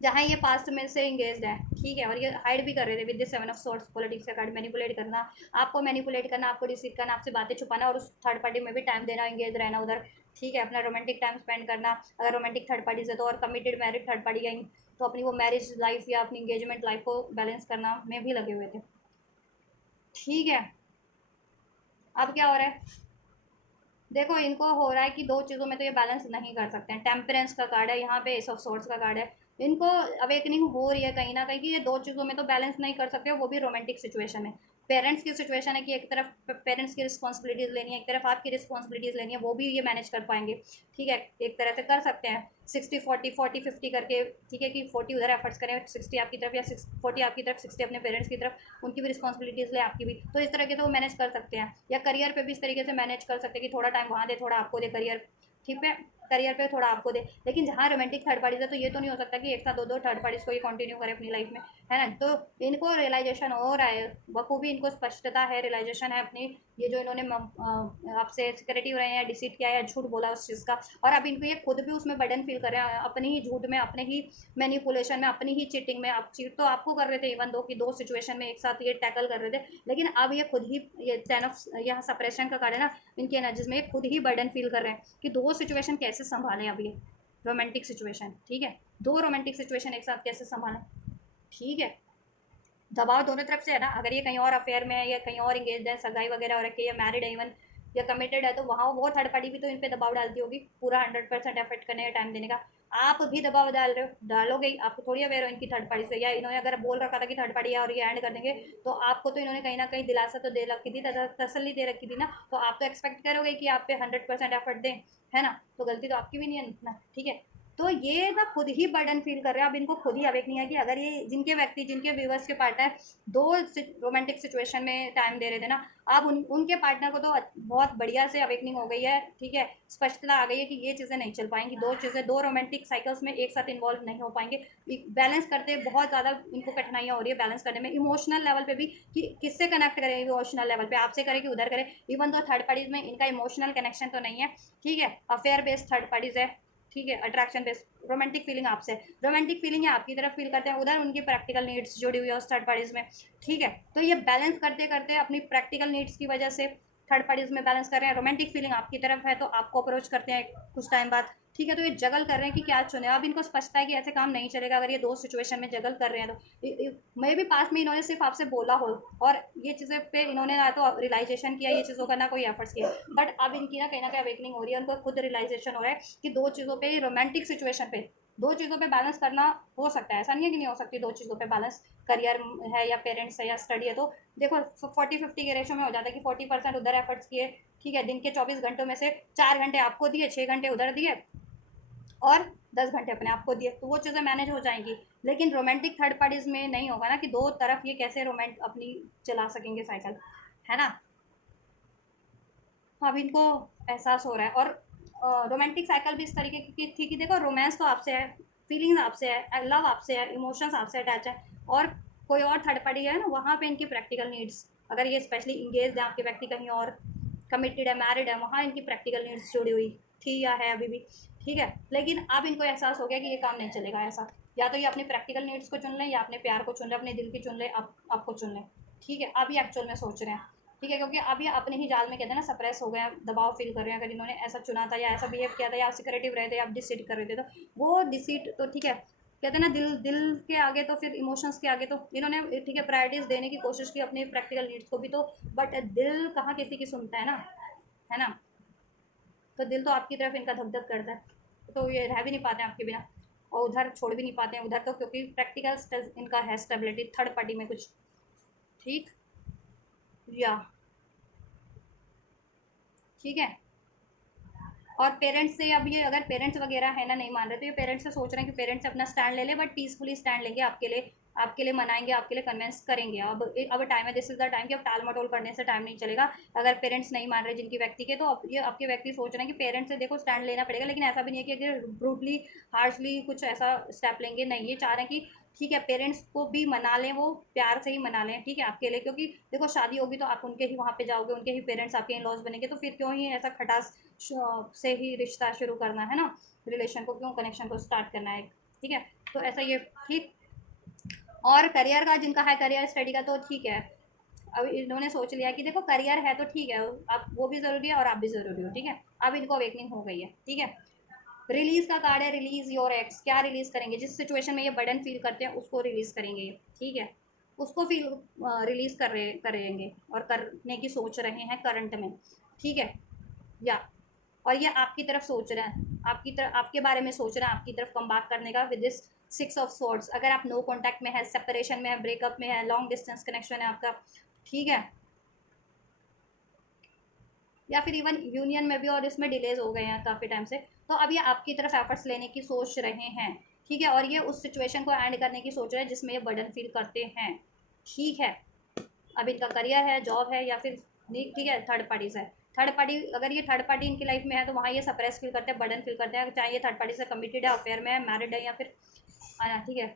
जहाँ ये पास्ट में से इंगेज्ड है, ठीक है, और ये हाइड भी कर रहे थे with the seven of swords, politics का कार्ड, मैनिपुलेट करना, आपको मैनिपुलेट करना, आपको डिसीव करना, आपसे बातें छुपाना और उस थर्ड पार्टी में भी टाइम देना, इंगेज रहना उधर, ठीक है, अपना रोमांटिक टाइम स्पेंड करना, अगर रोमांटिक थर्ड पार्टी से तो, और कमिटेड मैरिड थर्ड पार्टी गई तो अपनी वो मैरिज लाइफ या अपनी इंगेजमेंट लाइफ को बैलेंस करना में भी लगे हुए थे, ठीक है। अब क्या हो रहा है, देखो इनको हो रहा है कि दो चीज़ों में तो ये बैलेंस नहीं कर सकते हैं। टेम्परेंस का कार्ड है यहाँ पे, एस ऑफ सोर्ट्स का कार्ड है, इनको अवेकनिंग हो रही है कहीं ना कहीं कि ये दो चीज़ों में तो बैलेंस नहीं कर सकते, वो भी रोमांटिक सिचुएशन में। पेरेंट्स की सिचुएशन है कि एक तरफ पेरेंट्स की रिस्पॉन्सिबिलिटीज़ लेनी है, एक तरफ आपकी रिस्पॉन्सिबिलिटीज़ लेनी है, वो भी ये मैनेज कर पाएंगे, ठीक है, एक तरह से कर सकते हैं 60-40 40-50 करके, ठीक है, कि 40 उधर एफर्ट्स करें, 60 आपकी तरफ या 40 आपकी तरफ, 60 अपने पेरेंट्स की तरफ, उनकी भी रिस्पॉन्सिबिलिटीज़ ले आपकी भी, तो इस तरह के तो वो मैनेज कर सकते हैं। या करियर पे भी इस तरीके से मैनेज कर सकते हैं कि थोड़ा टाइम वहाँ दे, थोड़ा आपको दे, करियर, ठीक है, करियर पे थोड़ा आपको दे। लेकिन जहाँ रोमांटिक थर्ड पार्टीज है तो ये तो नहीं हो सकता कि एक साथ दो दो थर्ड पार्टीज को ये कंटिन्यू करे अपनी लाइफ में, है ना। तो इनको रियलाइजेशन हो रहा है, बखूबी इनको स्पष्टता है, रियलाइजेशन है अपनी, ये जो इन्होंने आपसे सिक्योरिटी रहे हैं, डिसीट किया है, झूठ बोला उस चीज़ का, और अब इनको ये खुद भी उसमें बर्डन फील कर रहे हैं अपने ही झूठ में, अपने ही मैनिपुलेशन में, अपनी ही चीटिंग में। आप चीट तो आपको कर रहे थे, इवन दो की दो सिचुएशन में एक साथ ये टैकल कर रहे थे, लेकिन अब ये खुद ही, ये 10 ऑफ यहाँ सप्रेशन का कार्ड है ना, इनकी एनर्जीज में ये खुद ही बर्डन फील कर रहे हैं कि दो सिचुएशन कैसे संभालें अब ये रोमांटिक सिचुएशन, ठीक है, दो रोमांटिक सिचुएशन एक साथ कैसे संभालें, ठीक है। दबाव दोनों तरफ से है ना, अगर ये कहीं और अफेयर में है या कहीं और इंगेज है, सगाई वगैरह हो रखी है, या मैरिड है इवन, या कमिटेड है, तो वहाँ वो थर्ड पार्टी भी तो इन पे दबाव डालती होगी पूरा 100% एफर्ट करने का, टाइम देने का। आप भी दबाव डाल रहे हो, डालोगे ही, आपको थोड़ी अवेयर हो इनकी थर्ड पार्टी से, या इन्होंने अगर बोल रखा था कि थर्ड पार्टी है और ये एंड कर देंगे, तो आपको तो इन्होंने कहीं ना कहीं दिलासा तो दे रखी थी, तसल्ली दे रखी थी ना, तो आप तो एक्सपेक्ट करोगे कि आप पे 100% एफर्ट दें, है ना, तो गलती तो आपकी भी नहीं है ना, ठीक है। तो ये ना खुद ही बर्डन फील कर रहे हैं, अब इनको खुद ही अवेक नहीं है कि अगर ये जिनके व्यक्ति, जिनके व्यूवर्स के पार्टनर दो रोमांटिक सिचुएशन में टाइम दे रहे थे ना, अब उनके पार्टनर को तो बहुत बढ़िया से अवेकनिंग हो गई है, ठीक है, स्पष्टता आ गई है कि ये चीज़ें नहीं चल पाएंगी, दो चीज़ें, दो रोमांटिक साइकिल्स में एक साथ इन्वॉल्व नहीं हो पाएंगे, बैलेंस करते बहुत ज़्यादा इनको कठिनाइयाँ हो रही है बैलेंस करने में, इमोशनल लेवल पे भी, कि किससे कनेक्ट करें, इमोशनल लेवल पे आपसे करें कि उधर करें, इवन दो थर्ड पार्टीज में इनका इमोशनल कनेक्शन तो नहीं है, ठीक है, अफेयर बेस्ड थर्ड पार्टीज है, ठीक है, अट्रैक्शन बेस्ड, रोमांटिक फीलिंग आपसे, रोमांटिक फीलिंग है आपकी तरफ फील करते हैं, उधर उनकी प्रैक्टिकल नीड्स जुड़ी हुई है उस थर्ड पार्टीज में, ठीक है। तो ये बैलेंस करते करते अपनी प्रैक्टिकल नीड्स की वजह से थर्ड पार्टीज में बैलेंस कर रहे हैं, रोमांटिक फीलिंग आपकी तरफ है तो आपको अप्रोच करते हैं कुछ टाइम बाद, ठीक है। तो ये जगल कर रहे हैं कि क्या चुने, अब इनको स्पष्टता है कि ऐसे काम नहीं चलेगा अगर ये दो सिचुएशन में जगल कर रहे हैं, तो मे भी पास में इन्होंने सिर्फ आपसे बोला हो और ये चीज़ें पे इन्होंने ना तो रियलाइजेशन किया ये चीज़ों का, ना कोई एफर्ट्स किया, बट अब इनकी ना कहीं अवेकनिंग हो रही है, उनको खुद रियलाइजेशन हो रहा है कि दो चीज़ों पे, रोमांटिक सिचुएशन पे दो चीज़ों पे बैलेंस करना हो सकता है, ऐसा नहीं है कि नहीं हो सकती दो चीज़ों पे बैलेंस, करियर है या पेरेंट्स है या स्टडी है, तो देखो 40-50 के रेशो में हो जाता है कि 40% उधर एफर्ट्स किए, ठीक है, दिन के 24 घंटों में से 4 घंटे आपको दिए, 6 घंटे उधर दिए और 10 घंटे अपने आप को दिए, तो वो चीज़ें मैनेज हो जाएंगी। लेकिन रोमांटिक थर्ड पार्टीज में नहीं होगा ना कि दो तरफ ये कैसे रोमांट अपनी चला सकेंगे साइकिल, है ना। अब इनको एहसास हो रहा है, और रोमांटिक साइकिल भी इस तरीके की थी कि देखो रोमांस तो आपसे है, फीलिंग्स आपसे है, लव आपसे है, इमोशंस आपसे अटैच है, और कोई और थर्ड पार्टी है ना वहाँ पे इनकी प्रैक्टिकल नीड्स, अगर ये स्पेशली इंगेज है आपके व्यक्ति कहीं और, कमिटेड है, मैरिड है, वहाँ इनकी प्रैक्टिकल नीड्स जुड़ी हुई थी या है अभी भी, ठीक है। लेकिन अब इनको एहसास हो गया कि ये काम नहीं चलेगा ऐसा, या तो ये अपनी प्रैक्टिकल नीड्स को चुन लें या अपने प्यार को चुन लें, अपने दिल की चुन लें, आपको चुन लें, ठीक है। अब ये एक्चुअल में सोच रहे हैं, ठीक है, क्योंकि अब ये अपने ही जाल में कहते हैं ना सप्रेस हो गए, दबाव फील कर रहे हैं, अगर इन्होंने ऐसा चुना था या ऐसा बिहेव किया था या सिक्योरेटिव रहे थे या डिसीट कर रहे थे, तो वो डिसीट तो ठीक है, कहते हैं ना दिल दिल के आगे तो फिर इमोशंस के आगे, तो इन्होंने ठीक है प्रायोरिटीज देने की कोशिश की अपनी प्रैक्टिकल नीड्स को भी, तो बट दिल कहाँ किसी की सुनता है ना, है ना। तो दिल तो आपकी तरफ इनका धक धक करता है, तो ये रह भी नहीं पाते हैं आपके बिना, और उधर छोड़ भी नहीं पाते हैं, उधर तो क्योंकि प्रैक्टिकल इनका है स्टेबिलिटी थर्ड पार्टी में कुछ। ठीक, या ठीक है। और पेरेंट्स से अब ये, अगर पेरेंट्स वगैरह है ना नहीं मान रहे, तो ये पेरेंट्स से सोच रहे हैं कि पेरेंट्स अपना स्टैंड ले ले, बट पीसफुली स्टैंड लेंगे आपके लिए मनाएंगे, आपके लिए कन्विंस करेंगे। अब टाइम है, दिस इज द टाइम कि अब टाल मटोल करने से टाइम नहीं चलेगा। अगर पेरेंट्स नहीं मान रहे जिनकी व्यक्ति के, तो अब ये आपके व्यक्ति सोच रहे हैं कि पेरेंट्स से देखो स्टैंड लेना पड़ेगा, लेकिन ऐसा भी नहीं है कि अगर ब्रूटली हार्शली कुछ ऐसा स्टेप लेंगे, नहीं, ये चाह रहे हैं कि ठीक है पेरेंट्स को भी मना लें, वो प्यार से ही मना लें, ठीक है आपके लिए, क्योंकि देखो शादी होगी तो आप उनके ही वहाँ पे जाओगे, उनके ही पेरेंट्स आपके इन लॉज बनेंगे, तो फिर क्यों ही ऐसा खटास से ही रिश्ता शुरू करना है ना, रिलेशन को क्यों, कनेक्शन को स्टार्ट करना है, ठीक है। तो ऐसा ये ठीक। और करियर का जिनका है, करियर स्टडी का, तो ठीक है, अब इन्होंने सोच लिया कि देखो करियर है तो ठीक है, आप वो भी ज़रूरी है और आप भी ज़रूरी हो, ठीक है। अब इनको अवेकनिंग हो गई है, ठीक है। रिलीज का कार्ड है, रिलीज योर एक्स। क्या रिलीज करेंगे, जिस सिचुएशन में ये बर्डन फील करते हैं उसको रिलीज करेंगे, ठीक है, उसको फील रिलीज करेंगे और करने की सोच रहे हैं करंट में, ठीक है। या और ये आपकी तरफ सोच रहे हैं, आपकी तरफ, आपके बारे में सोच रहे हैं, आपकी तरफ कम बैक करने का विद दिस 6 ऑफ स्वॉर्ड्स। अगर आप नो कॉन्टैक्ट में है, सेपरेशन में है, ब्रेकअप में है, लॉन्ग डिस्टेंस कनेक्शन है आपका, ठीक है, या फिर इवन यूनियन में भी और इसमें डिलेज हो गए हैं काफ़ी टाइम से, तो अब ये आपकी तरफ एफर्ट्स लेने की सोच रहे हैं, ठीक है। और ये उस सिचुएशन को एंड करने की सोच रहे हैं जिसमें ये बर्डन फील करते हैं, ठीक है। अब इनका करियर है, जॉब है, या फिर नहीं, ठीक है, थर्ड पार्टीज है। थर्ड पार्टी, अगर ये थर्ड पार्टी इनकी लाइफ में है तो वहाँ ये सप्रेस फील करते हैं, बर्डन फील करते हैं, चाहे ये थर्ड पार्टी से कमिटेड है, अफेयर में है, मैरिड है, या फिर ठीक है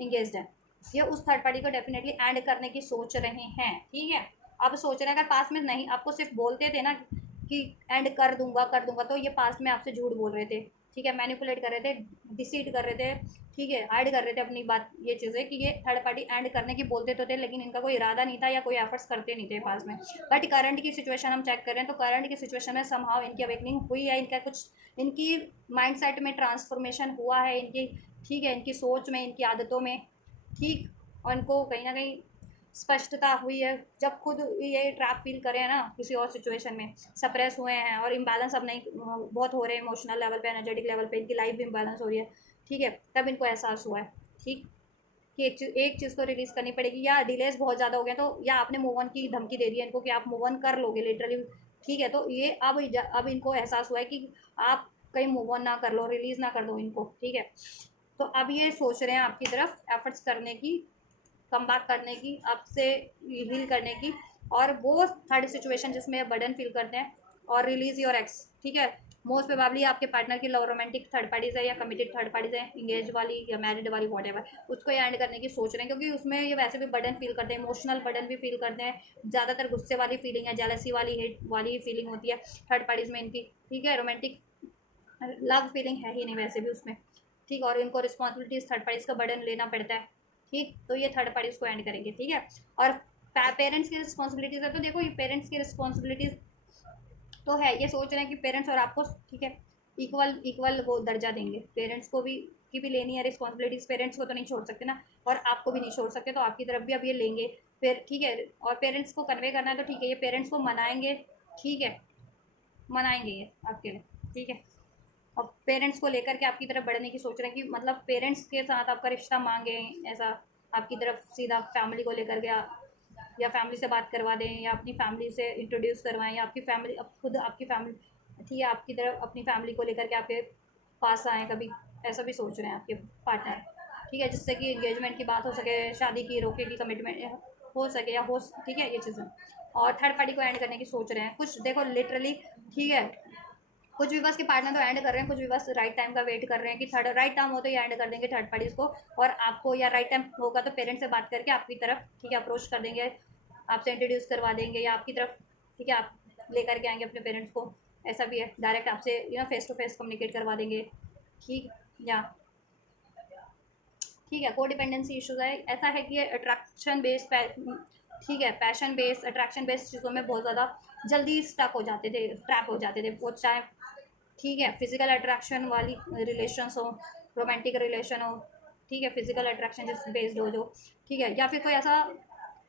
इंगेज्ड है, ये उस थर्ड पार्टी को डेफिनेटली एंड करने की सोच रहे हैं, ठीक है। अब सोच रहे हैं, अगर पास में नहीं, आपको सिर्फ बोलते थे ना कि एंड कर दूंगा, तो ये पास्ट में आपसे झूठ बोल रहे थे, ठीक है, मैनिपुलेट कर रहे थे, डिसीड कर रहे थे, ठीक है, हाइड कर रहे थे अपनी बात, ये चीज़ें कि ये थर्ड पार्टी एंड करने की बोलते तो थे, लेकिन इनका कोई इरादा नहीं था या कोई एफर्ट्स करते नहीं थे पास में। बट करंट की सिचुएशन हम चेक करें तो करंट की सिचुएशन में समहाउ इनकी अवेकनिंग हुई है, इनका कुछ, इनकी माइंडसेट में ट्रांसफॉर्मेशन हुआ है इनकी, ठीक है, इनकी सोच में, इनकी आदतों में, ठीक। और इनको कहीं ना कहीं स्पष्टता हुई है, जब खुद ये ट्रैप फील करें ना किसी और सिचुएशन में, सप्रेस हुए हैं और इम्बैलेंस अब नहीं बहुत हो रहे हैं, इमोशनल लेवल पे, एनर्जेटिक लेवल पे, इनकी लाइफ भी इम्बैलेंस हो रही है, ठीक है, तब इनको एहसास हुआ है, ठीक, कि एक चीज़ तो रिलीज़ करनी पड़ेगी, या डिलेस बहुत ज़्यादा हो गए तो, या आपने मूव ऑन की धमकी दे दी है इनको कि आप मूव ऑन कर लोगे लिटरली, ठीक है, तो ये अब इनको एहसास हुआ है कि आप कहीं मूव ऑन ना कर लो, रिलीज़ ना कर दो इनको, ठीक है। तो अब ये सोच रहे हैं आपकी तरफ एफर्ट्स करने की, कम बैक करने की, आपसे हील करने की, और वो थर्ड सिचुएशन जिसमें बर्डन फील करते हैं, और रिलीज योर एक्स, ठीक है। मोस्ट प्रोबेबली आपके पार्टनर की लव रोमांटिक थर्ड पार्टीज है, या कमिटेड थर्ड पार्टीज है, इंगेज वाली या मैरिड वाली, वॉट एवर, उसको एंड करने की सोच रहे हैं, क्योंकि उसमें ये वैसे भी बर्डन फील करते हैं, इमोशनल बर्डन भी फील करते हैं, ज़्यादातर गुस्से वाली फीलिंग है, जेलसी वाली, हेट वाली फीलिंग होती है थर्ड पार्टीज में इनकी, ठीक है। रोमांटिक लव फीलिंग है ही नहीं वैसे भी उसमें, ठीक, और इनको रिस्पॉन्सिबिलिटीज थर्ड पार्टीज का बर्डन लेना पड़ता है, ठीक, तो ये थर्ड पार्टीज को एंड करेंगे, ठीक है। और पेरेंट्स की रिस्पॉन्सिबिलिटीज है, तो देखो ये पेरेंट्स की रिस्पॉन्सिबिलिटीज तो है, ये सोच रहे हैं कि पेरेंट्स और आपको, ठीक है, इक्वल इक्वल वो दर्जा देंगे, पेरेंट्स को भी की भी लेनी है रिस्पॉन्सिबिलिटीज, पेरेंट्स को तो नहीं छोड़ सकते ना, और आपको भी नहीं छोड़ सकते, तो आपकी तरफ भी अब ये लेंगे फिर, ठीक है। और पेरेंट्स को कन्वे करना है तो ठीक है, ये पेरेंट्स को मनाएंगे, ठीक है, मनाएंगे ये आपके लिए, ठीक है। और पेरेंट्स को लेकर के आपकी तरफ बढ़ने की सोच रहे हैं, कि मतलब पेरेंट्स के साथ आपका रिश्ता मांगे, ऐसा आपकी तरफ सीधा फैमिली को लेकर गया, या फैमिली से बात करवा दें, या अपनी फैमिली से इंट्रोड्यूस करवाएं, या आपकी फैमिली, अब खुद आपकी फैमिली, ठीक है, आपकी तरफ अपनी फैमिली को लेकर के आपके पास आएँ कभी, ऐसा भी सोच रहे हैं आपके पार्टनर, ठीक है, जिससे कि एंगेजमेंट की बात हो सके, शादी की रोके की कमिटमेंट हो सके, या हो, ठीक है, ये चीज़ें। और थर्ड पार्टी को एंड करने की सोच रहे हैं कुछ, देखो लिटरली, ठीक है, कुछ भी बस के पार्टनर तो एंड कर रहे हैं, कुछ भी बस राइट टाइम का वेट कर रहे हैं कि थर्ड राइट टाइम हो तो ये एंड कर देंगे थर्ड पार्टीज को, और आपको, या राइट टाइम होगा तो पेरेंट्स से बात करके आपकी तरफ, ठीक है, अप्रोच कर देंगे, आपसे इंट्रोड्यूस करवा देंगे, या आपकी तरफ, ठीक है, आप लेकर के आएंगे अपने पेरेंट्स को, ऐसा भी है, डायरेक्ट आपसे फेस टू फेस कम्युनिकेट करवा देंगे, ठीक, या ठीक है। को डिपेंडेंसी इशूज़ है, ऐसा है कि ये अट्रैक्शन बेस्ड, ठीक है, पैशन बेस्ड, अट्रैक्शन बेस्ड चीज़ों में बहुत ज़्यादा जल्दी स्टक हो जाते थे, ट्रैप हो जाते थे वो, चाहे, ठीक है, फिजिकल अट्रैक्शन वाली रिलेशंस हो, रोमांटिक रिलेशन हो, ठीक है, फिजिकल अट्रैक्शन जिस बेस्ड हो जो, ठीक है, या फिर कोई ऐसा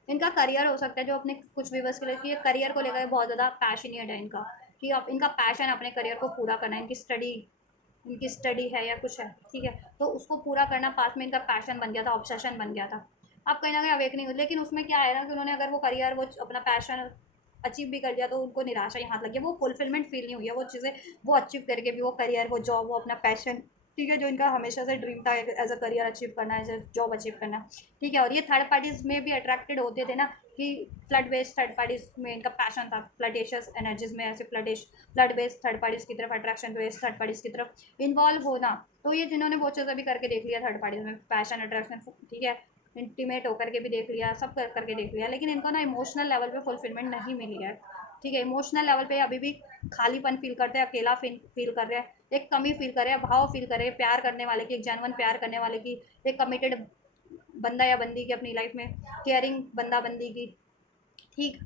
इनका करियर हो सकता है जो अपने कुछ व्यूवर्स के लिए, कि करियर को लेकर बहुत ज़्यादा पैशनेट है इनका, कि आप इनका पैशन अपने करियर को पूरा करना है, इनकी स्टडी है या कुछ है, ठीक है, तो उसको पूरा करना पास में इनका पैशन बन गया था, ऑब्सेशन बन गया था। अब कहीं ना कहीं अवेकनिंग हुई, लेकिन उसमें क्या है ना कि उन्होंने अगर वो करियर वो अपना पैशन अचीव भी कर लिया तो उनको निराशा ही हाथ लग गया, वो फुलफिलमेंट फील नहीं हुई है, वो चीज़ें वो अचीव करके भी, वो करियर, वो जॉब, वो अपना पैशन, ठीक है, जो इनका हमेशा से ड्रीम था एज अ करियर अचीव करना, एज अ जॉब अचीव करना, ठीक है। और ये थर्ड पार्टीज में भी अट्रैक्टेड होते थे ना, कि फ्लड बेस्ड थर्ड पार्टीज में इनका पैशन था, फ्लडेशियस एनर्जीज में ऐसे फ्लड बेस्ड थर्ड पार्टीज की तरफ, अट्रैक्शन बेस्ड थर्ड पार्टीज की तरफ इन्वॉल्व होना। तो ये जिन्होंने वो चीज़ अभी करके देख लिया थर्ड पार्टीज में, पैशन, अट्रैक्शन, ठीक है, इंटीमेट होकर के भी देख लिया, सब करके देख लिया, लेकिन इनको ना इमोशनल लेवल पे फुलफिलमेंट नहीं मिली है, ठीक है। इमोशनल लेवल पे अभी भी खालीपन फील करते हैं, अकेला फील कर रहे हैं, एक कमी फील कर रहे हैं, भाव फील कर रहे हैं प्यार करने वाले की, एक जेन्युइन प्यार करने वाले की, एक कमिटेड बंदा या बंदी की अपनी लाइफ में, केयरिंग बंदा बंदी की, ठीक।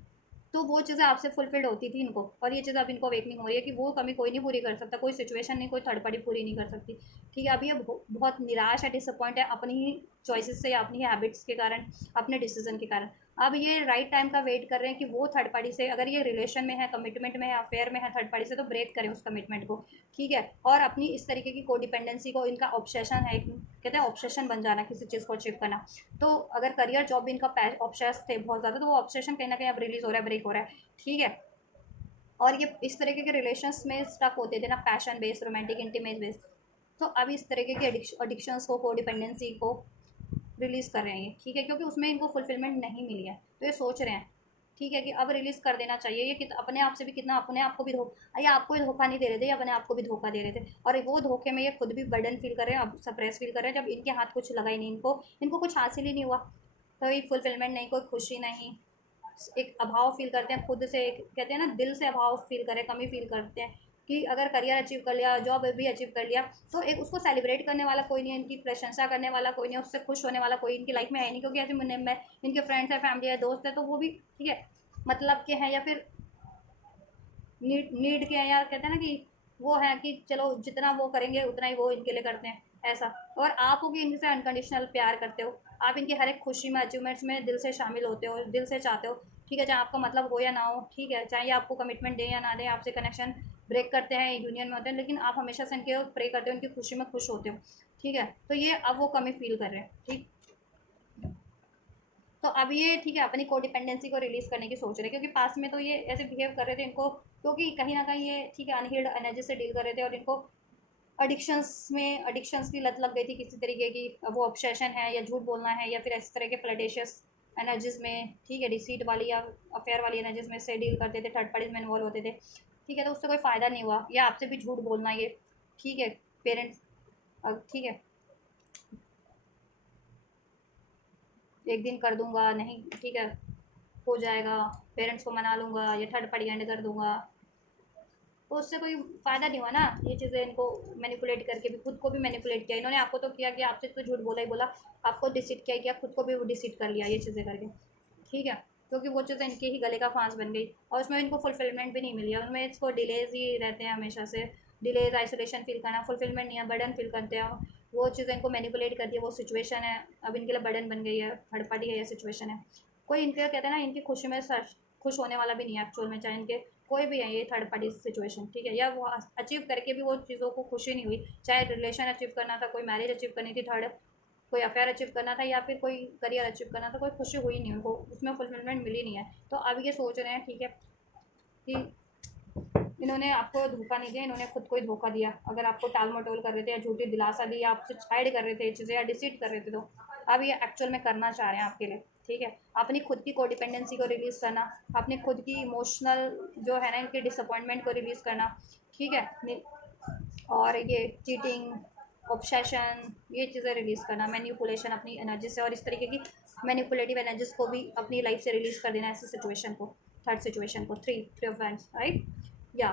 तो वो चीज़ें आपसे फुलफिल्ड होती थी इनको, और ये चीज़ अब इनको अवेकनिंग हो रही है कि वो कमी कोई नहीं पूरी कर सकता, कोई सिचुएशन नहीं, कोई थर्ड पार्टी पूरी नहीं कर सकती, ठीक है। अभी ये बहुत निराश है, डिसअपॉइंट है अपनी ही चॉइसेस से या अपनी ही हैबिट्स के कारण, अपने डिसीजन के कारण। अब ये राइट टाइम का वेट कर रहे हैं कि वो थर्ड पार्टी से, अगर ये रिलेशन में है, कमिटमेंट में है, अफेयर में है थर्ड पार्टी से, तो ब्रेक करें उस कमिटमेंट को, ठीक है। और अपनी इस तरीके की कोडिपेंडेंसी को, इनका ऑब्सेशन है, कहते हैं ऑब्सेशन बन जाना किसी चीज़ को अचीव करना। तो अगर करियर जॉब भी इनका ऑब्सेस थे बहुत ज़्यादा, तो वो ऑब्सेशन कहीं ना कहीं अब रिलीज़ हो रहा है, ब्रेक हो रहा है, ठीक है। और ये इस तरीके के रिलेशंस में स्टक होते थे ना, passion based, romantic, intimate based, तो अब इस तरीके के एडिक्शंस को, कोडिपेंडेंसी को रिलीज़ कर रहे हैं ये, ठीक है, क्योंकि उसमें इनको फुलफिलमेंट नहीं मिली है, तो ये सोच रहे हैं, ठीक है, कि अब रिलीज़ कर देना चाहिए। ये अपने आप से भी कितना, अपने आप को भी ये आपको ही धोखा नहीं दे रहे थे, ये अपने आप को भी धोखा दे रहे थे, और वो धोखे में ये खुद भी बर्डन फील कर रहे हैं, अब सप्रेस फील कर रहे हैं, जब इनके हाथ कुछ लगा ही नहीं, इनको कुछ हासिल ही नहीं हुआ, कोई फुलफिलमेंट नहीं, कोई खुशी नहीं, एक अभाव फील करते हैं खुद से, एक कहते हैं ना दिल से अभाव फील करें, कमी फील करते हैं कि अगर करियर अचीव कर लिया, जॉब भी अचीव कर लिया, तो एक उसको सेलिब्रेट करने वाला कोई नहीं है, इनकी प्रशंसा करने वाला कोई नहीं है, उससे खुश होने वाला कोई इनकी लाइफ में है नहीं, क्योंकि ऐसे मैं इनके फ्रेंड्स है, फैमिली है, दोस्त है, तो वो भी ठीक है मतलब के हैं, या फिर नीड के हैं, या कहते हैं ना कि वो है कि चलो जितना वो करेंगे उतना ही वो इनके लिए करते हैं, ऐसा। और आप हो कि इनसे अनकंडीशनल प्यार करते हो, आप इनके हर एक खुशी में, अचीवमेंट्स में दिल से शामिल होते हो, दिल से चाहते हो, ठीक है, चाहे आपका मतलब हो या ना हो, ठीक है, चाहे आपको कमिटमेंट दें या ना दें, आपसे कनेक्शन ब्रेक करते हैं, यूनियन में होते हैं, लेकिन आप हमेशा से इनके प्रे करते हो, उनकी खुशी में खुश होते हो, ठीक है। तो ये अब वो कमी फील कर रहे हैं, ठीक। तो अब ये ठीक है अपनी कोडिपेंडेंसी को रिलीज़ करने की सोच रहे हैं, क्योंकि पास में तो ये ऐसे बिहेव कर रहे थे इनको, क्योंकि कहीं ना कहीं ये ठीक है अनहील्ड एनर्जी से डील कर रहे थे, और इनको एडिक्शंस की लत लग गई थी किसी तरीके की, वो ऑब्सेशन है या झूठ बोलना है, या फिर इस तरह के फ्लडेशियस एनर्जीज में, ठीक है, डिसीट वाली या अफेयर वाली एनर्जीज में से डील करते थे, थर्ड पार्टीज में इन्वॉल्व होते थे, ठीक है। तो उससे कोई फ़ायदा नहीं हुआ, या आपसे भी झूठ बोलना ये, ठीक है, पेरेंट्स, ठीक है, एक दिन कर दूंगा, नहीं ठीक है हो जाएगा, पेरेंट्स को मना लूँगा, या थर्ड पार्टी एंड कर दूंगा, तो उससे कोई फ़ायदा नहीं हुआ ना। ये चीज़ें इनको मैनिपुलेट करके भी, खुद को भी मैनिपुलेट किया इन्होंने, आपको तो किया कि आपसे तो झूठ बोला ही बोला, आपको डिसीट किया, खुद को भी वो डिसीट कर लिया ये चीज़ें करके, ठीक है, क्योंकि वो चीज़ें इनके ही गले का फांस बन गई, और उसमें इनको फुलफिलमेंट भी नहीं मिली है, उनमें इसको डिलेज ही रहते हैं हमेशा से, डिलेज, आइसोलेशन फील करना, फुलफिलमेंट नहीं है, बर्डन फील करते हैं, वो चीज़ें इनको मैनिपुलेट करती है, वो सिचुएशन है अब इनके लिए बर्डन बन गई है, थर्ड पार्टी है, या सिचुएशन है, कोई इनके कहते हैं ना इनकी खुशी में खुश होने वाला भी नहीं है एक्चुअल में, चाहे इनके कोई भी है ये थर्ड पार्टी सिचुएशन, ठीक है, या वो अचीव करके भी वो चीज़ों को खुशी नहीं हुई, चाहे रिलेशन अचीव करना था, कोई मैरिज अचीव करनी थी, थर्ड कोई अफेयर अचीव करना था, या फिर कोई करियर अचीव करना था, कोई खुशी हुई नहीं उनको, उसमें फुलफिलमेंट मिली नहीं है। तो अब ये सोच रहे हैं ठीक है कि इन्होंने आपको धोखा नहीं दिया, इन्होंने खुद को ही धोखा दिया, अगर आपको टाल मटोल कर रहे थे, या झूठी दिलासा दी, या आपसे हाइड कर रहे थे चीज़ें, या डिसीट कर रहे थे, तो अब ये एक्चुअल में करना चाह रहे हैं आपके लिए, ठीक है, अपनी खुद की कोडिपेंडेंसी को रिलीज़ करना, अपनी खुद की इमोशनल जो है ना इनके डिसअपॉइंटमेंट को रिलीज़ करना, ठीक है, और ये चीटिंग, ऑब्सेशन, ये चीज़ें रिलीज़ करना, मैनिपुलेशन अपनी एनर्जी से, और इस तरीके की मैनिपुलेटिव एनर्जीज को भी अपनी लाइफ से रिलीज़ कर देना, ऐसी सिचुएशन को, थर्ड सिचुएशन को, थ्री ऑफ वैंड्स, राइट, या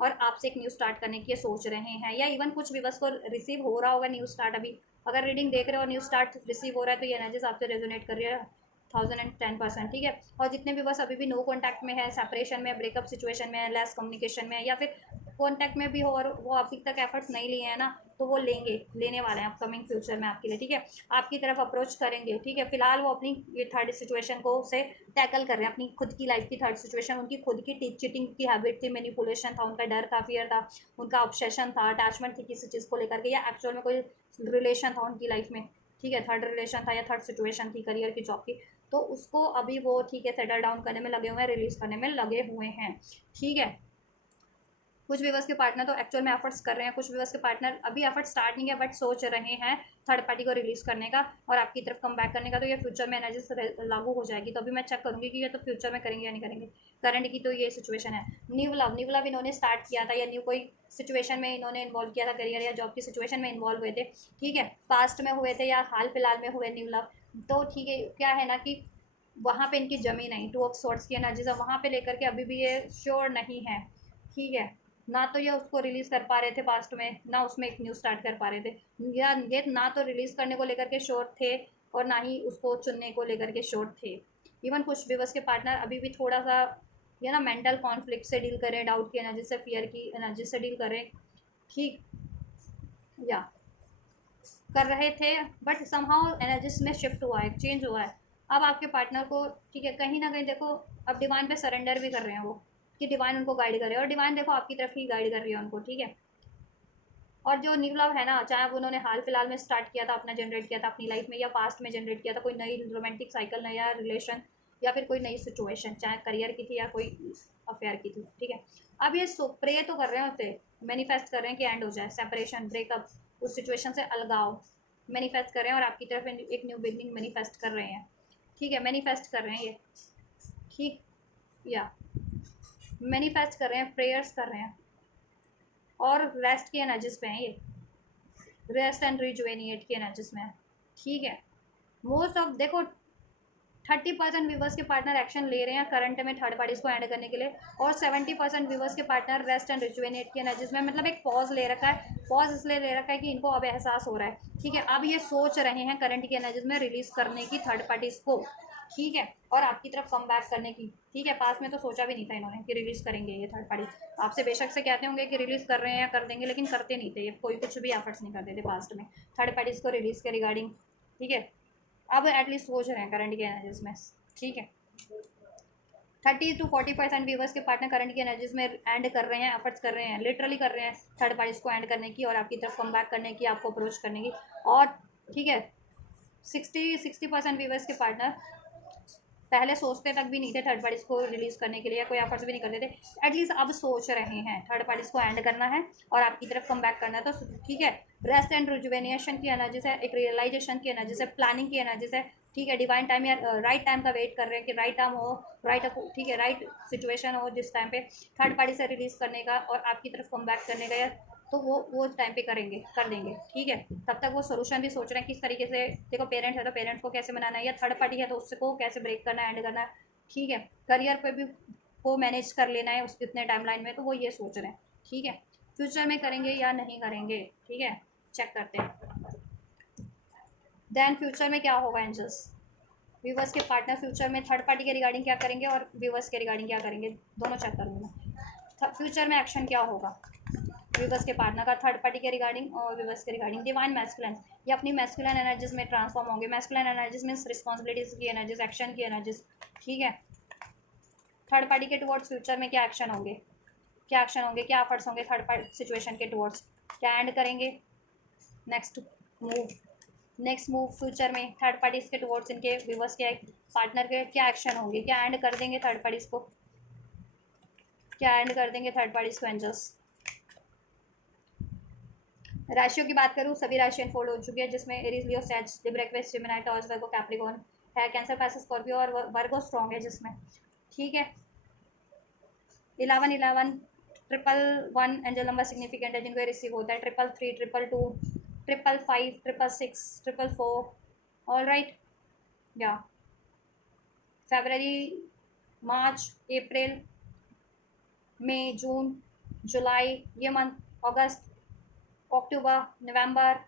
और आपसे एक न्यू स्टार्ट करने की ये सोच रहे हैं, या इवन कुछ भी बस को रिसीव हो रहा होगा न्यू स्टार्ट, अभी अगर रीडिंग देख रहे हो न्यू स्टार्ट रिसीव हो रहा है, तो ये एनर्जीज आपसे रेजोनेट कर रही है 1010%, ठीक है। और जितने भी बस अभी भी नो कॉन्टैक्ट में है, सेपरेशन में, ब्रेकअप सिचुएशन में है, लेस कम्युनिकेशन में है, या फिर कॉन्टैक्ट में भी हो और वो अभी तक एफर्ट्स नहीं लिए हैं ना, तो वो लेने वाले हैं अपकमिंग फ्यूचर में आपके लिए, ठीक है। आपकी तरफ अप्रोच करेंगे, ठीक है। फिलहाल वो अपनी ये थर्ड सिचुएशन को से टैकल कर रहे हैं, अपनी खुद की लाइफ की थर्ड सिचुएशन। उनकी खुद की चीटिंग की हैबिट थी, मैनिपुलेशन था, उनका डर था, फियर था, उनका ऑब्सेशन था, अटैचमेंट थी किसी चीज़ को लेकर के, या एक्चुअल में कोई रिलेशन था उनकी लाइफ में, ठीक है। थर्ड रिलेशन था या थर्ड सिचुएशन थी करियर की, जॉब की, तो उसको अभी वो, ठीक है, सेटल डाउन करने में लगे हुए हैं, रिलीज करने में लगे हुए हैं, ठीक है। कुछ व्यूवर्स के पार्टनर तो एक्चुअल में एफर्ट्स कर रहे हैं, कुछ व्यूवर्स के पार्टनर अभी एफर्ट स्टार्ट नहीं है बट सोच रहे हैं थर्ड पार्टी को रिलीज करने का और आपकी तरफ कम बैक करने का। तो ये फ्यूचर में एनर्जी से लागू हो जाएगी, तो अभी मैं चेक करूंगी कि ये तो फ्यूचर में करेंगे या नहीं करेंगे। करंट की तो ये सिचुएशन है। न्यू लव इन्होंने स्टार्ट किया था, या न्यू कोई सिचुएशन में इन्होंने इन्वॉल्व किया था, करियर या जॉब की सिचुएशन में इन्वॉल्व हुए थे, ठीक है। पास्ट में हुए थे या हाल फिलहाल में हुए न्यू लव, तो ठीक है, क्या है ना कि वहाँ पे इनकी जमी नहीं, टू ऑफ सॉर्ड्स की एनर्जीज है वहाँ पे लेकर के अभी भी ये श्योर नहीं है, ठीक है। ना तो ये उसको रिलीज़ कर पा रहे थे पास्ट में, ना उसमें एक न्यू स्टार्ट कर पा रहे थे, या ये ना तो रिलीज़ करने को लेकर के श्योर थे और ना ही उसको चुनने को लेकर के श्योर थे। इवन कुछ व्यूवर्स के पार्टनर अभी भी थोड़ा सा ये ना मेंटल कॉन्फ्लिक्ट से डील करें, डाउट की एनर्जी से, फियर की एनर्जी से डील करें, ठीक, या कर रहे थे, बट समहाउ एनर्जीज में शिफ्ट हुआ है, चेंज हुआ है। अब आपके पार्टनर को, ठीक है, कहीं ना कहीं देखो अब डिवाइन पे सरेंडर भी कर रहे हैं वो, कि डिवाइन उनको गाइड करे, और डिवाइन देखो आपकी तरफ ही गाइड कर रही है उनको, ठीक है। और जो न्यू लव है ना, चाहे वो उन्होंने हाल फिलहाल में स्टार्ट किया था, अपना जनरेट किया था अपनी लाइफ में, या पास्ट में जनरेट किया था, कोई नई रोमांटिक साइकिल, नया रिलेशन, या फिर कोई नई सिचुएशन, चाहे करियर की थी या कोई अफेयर की थी, ठीक है। अब ये प्रे तो कर रहे हैं उसे, मैनिफेस्ट कर रहे हैं कि एंड हो जाए, सेपरेशन, ब्रेकअप, उस सिचुएशन से अलगाव मैनिफेस्ट कर रहे हैं, और आपकी तरफ एक न्यू बिगनिंग मैनिफेस्ट कर रहे हैं, ठीक है। मैनिफेस्ट कर रहे हैं ये, ठीक, या मैनिफेस्ट कर रहे हैं, प्रेयर्स कर रहे हैं, और रेस्ट की एनर्जीज पे हैं ये, रेस्ट एंड रिजुवेनिएट की एनर्जीज में है, ठीक है। मोस्ट ऑफ देखो 30% व्यूवर्स के पार्टनर एक्शन ले रहे हैं करंट में थर्ड पार्टीज को एंड करने के लिए, और 70% व्यूवर्स के पार्टनर रेस्ट एंड रिजुवेनेट की एनर्जीज में, मतलब एक पॉज ले रखा है। पॉज इसलिए ले रखा है कि इनको अब एहसास हो रहा है, ठीक है। अब ये सोच रहे हैं करंट की एनर्जीज में रिलीज करने की थर्ड पार्टीज को, ठीक है, और आपकी तरफ कम बैक करने की, ठीक है। पास में तो सोचा भी नहीं था इन्होंने कि रिलीज करेंगे ये थर्ड पार्टी। आपसे बेशक से कहते होंगे कि रिलीज कर रहे हैं या कर देंगे, लेकिन करते नहीं थे ये, कोई कुछ भी एफर्ट्स नहीं करते थे पास्ट में थर्ड पार्टीज को रिलीज के रिगार्डिंग, ठीक है। अब एटलीस्ट सोच रहे हैं करंट की एनर्जीज में, ठीक है। 30 to 40% व्यूवर्स के पार्टनर करंट की एनर्जीज में एंड कर रहे हैं, एफर्ट्स कर रहे हैं, लिटरली कर रहे हैं थर्ड पार्टीज को एंड करने की और आपकी तरफ कम बैक करने की, आपको अप्रोच करने की, और ठीक है 60% व्यूवर्स के पार्टनर पहले सोचते तक भी नहीं थे थर्ड पार्टीज को रिलीज करने के लिए, या कोई एफर्ट्स भी नहीं करते थे, एटलीस्ट अब सोच रहे हैं थर्ड पार्टीज को एंड करना है और आपकी तरफ कम बैक करना है, तो ठीक है। रेस्ट एंड रिजुवेनेशन की एनर्जी से, एक रियलाइजेशन की एनर्जी से, प्लानिंग की एनर्जी से, ठीक है। डिवाइन टाइम या राइट टाइम का वेट कर रहे हैं कि राइट टाइम हो, राइट, ठीक है, राइट सिचुएशन हो जिस टाइम पे थर्ड पार्टी से रिलीज करने का और आपकी तरफ कम बैक करने का, या तो वो टाइम पे करेंगे, कर देंगे, ठीक है। तब तक वो सोल्यूशन भी सोच रहे हैं किस तरीके से, देखो पेरेंट्स है तो पेरेंट्स को कैसे मनाना है, या थर्ड पार्टी है तो उसको कैसे ब्रेक करना है, एंड करना है, ठीक है। करियर पे भी को मैनेज कर लेना है उस कितने टाइमलाइन में, तो वो ये सोच रहे हैं, ठीक है। फ्यूचर में करेंगे या नहीं करेंगे, ठीक है, चेक करते हैं। देन फ्यूचर में क्या होगा एंजल्स, व्यूवर्स के पार्टनर फ्यूचर में थर्ड पार्टी के रिगार्डिंग क्या करेंगे और व्यूवर्स के रिगार्डिंग क्या करेंगे, दोनों चेक करूँगी मैं। फ्यूचर में एक्शन क्या होगा व्यूवर्स के पार्टनर का थर्ड पार्टी के रिगार्डिंग और व्यूवर्स के रिगार्डिंग। डिवाइन मैस्कुलिन, ये अपनी मैस्कुलिन एनर्जीज में ट्रांसफॉर्म होंगे। मैस्कुलिन एनर्जीज मीन्स रिस्पॉन्सिबिलिटीज की एनर्जीज, एक्शन की एनर्जीज, ठीक है। थर्ड पार्टी के टुवर्ड्स फ्यूचर में क्या एक्शन होंगे, क्या एक्शन होंगे, क्या एफर्ट्स होंगे थर्ड पार्टी सिचुएशन के टुवर्ड्स, क्या एंड करेंगे, next move, next move future में थर्ड पार्टीज के टुवर्ड्स इनके व्यूवर्स के पार्टनर के क्या एक्शन होंगे, क्या एंड कर देंगे थर्ड पार्टीज को, क्या एंड कर देंगे थर्ड पार्टीज को एंजल्स। राशियों की बात करूँ, सभी राशि अनफोल्ड हो चुकी है, जिसमें एरीज, लियो, सैज, लिब्रा, एक्वेरियस, जेमिनी, टॉरस, वर्गो, कैप्रिकॉर्न है, कैंसर, पाइसेस, स्कॉर्पियो और वर्गो स्ट्रॉन्ग है जिसमें, ठीक है। 11 triple one angel number significant है जिनको रिसीव होता है, 333, 222, 555, 666, 444, ऑल राइट, या फेबररी, मार्च, अप्रैल, मई, जून, जुलाई, ये मंथ, अगस्त, अक्टूबर, नवंबर,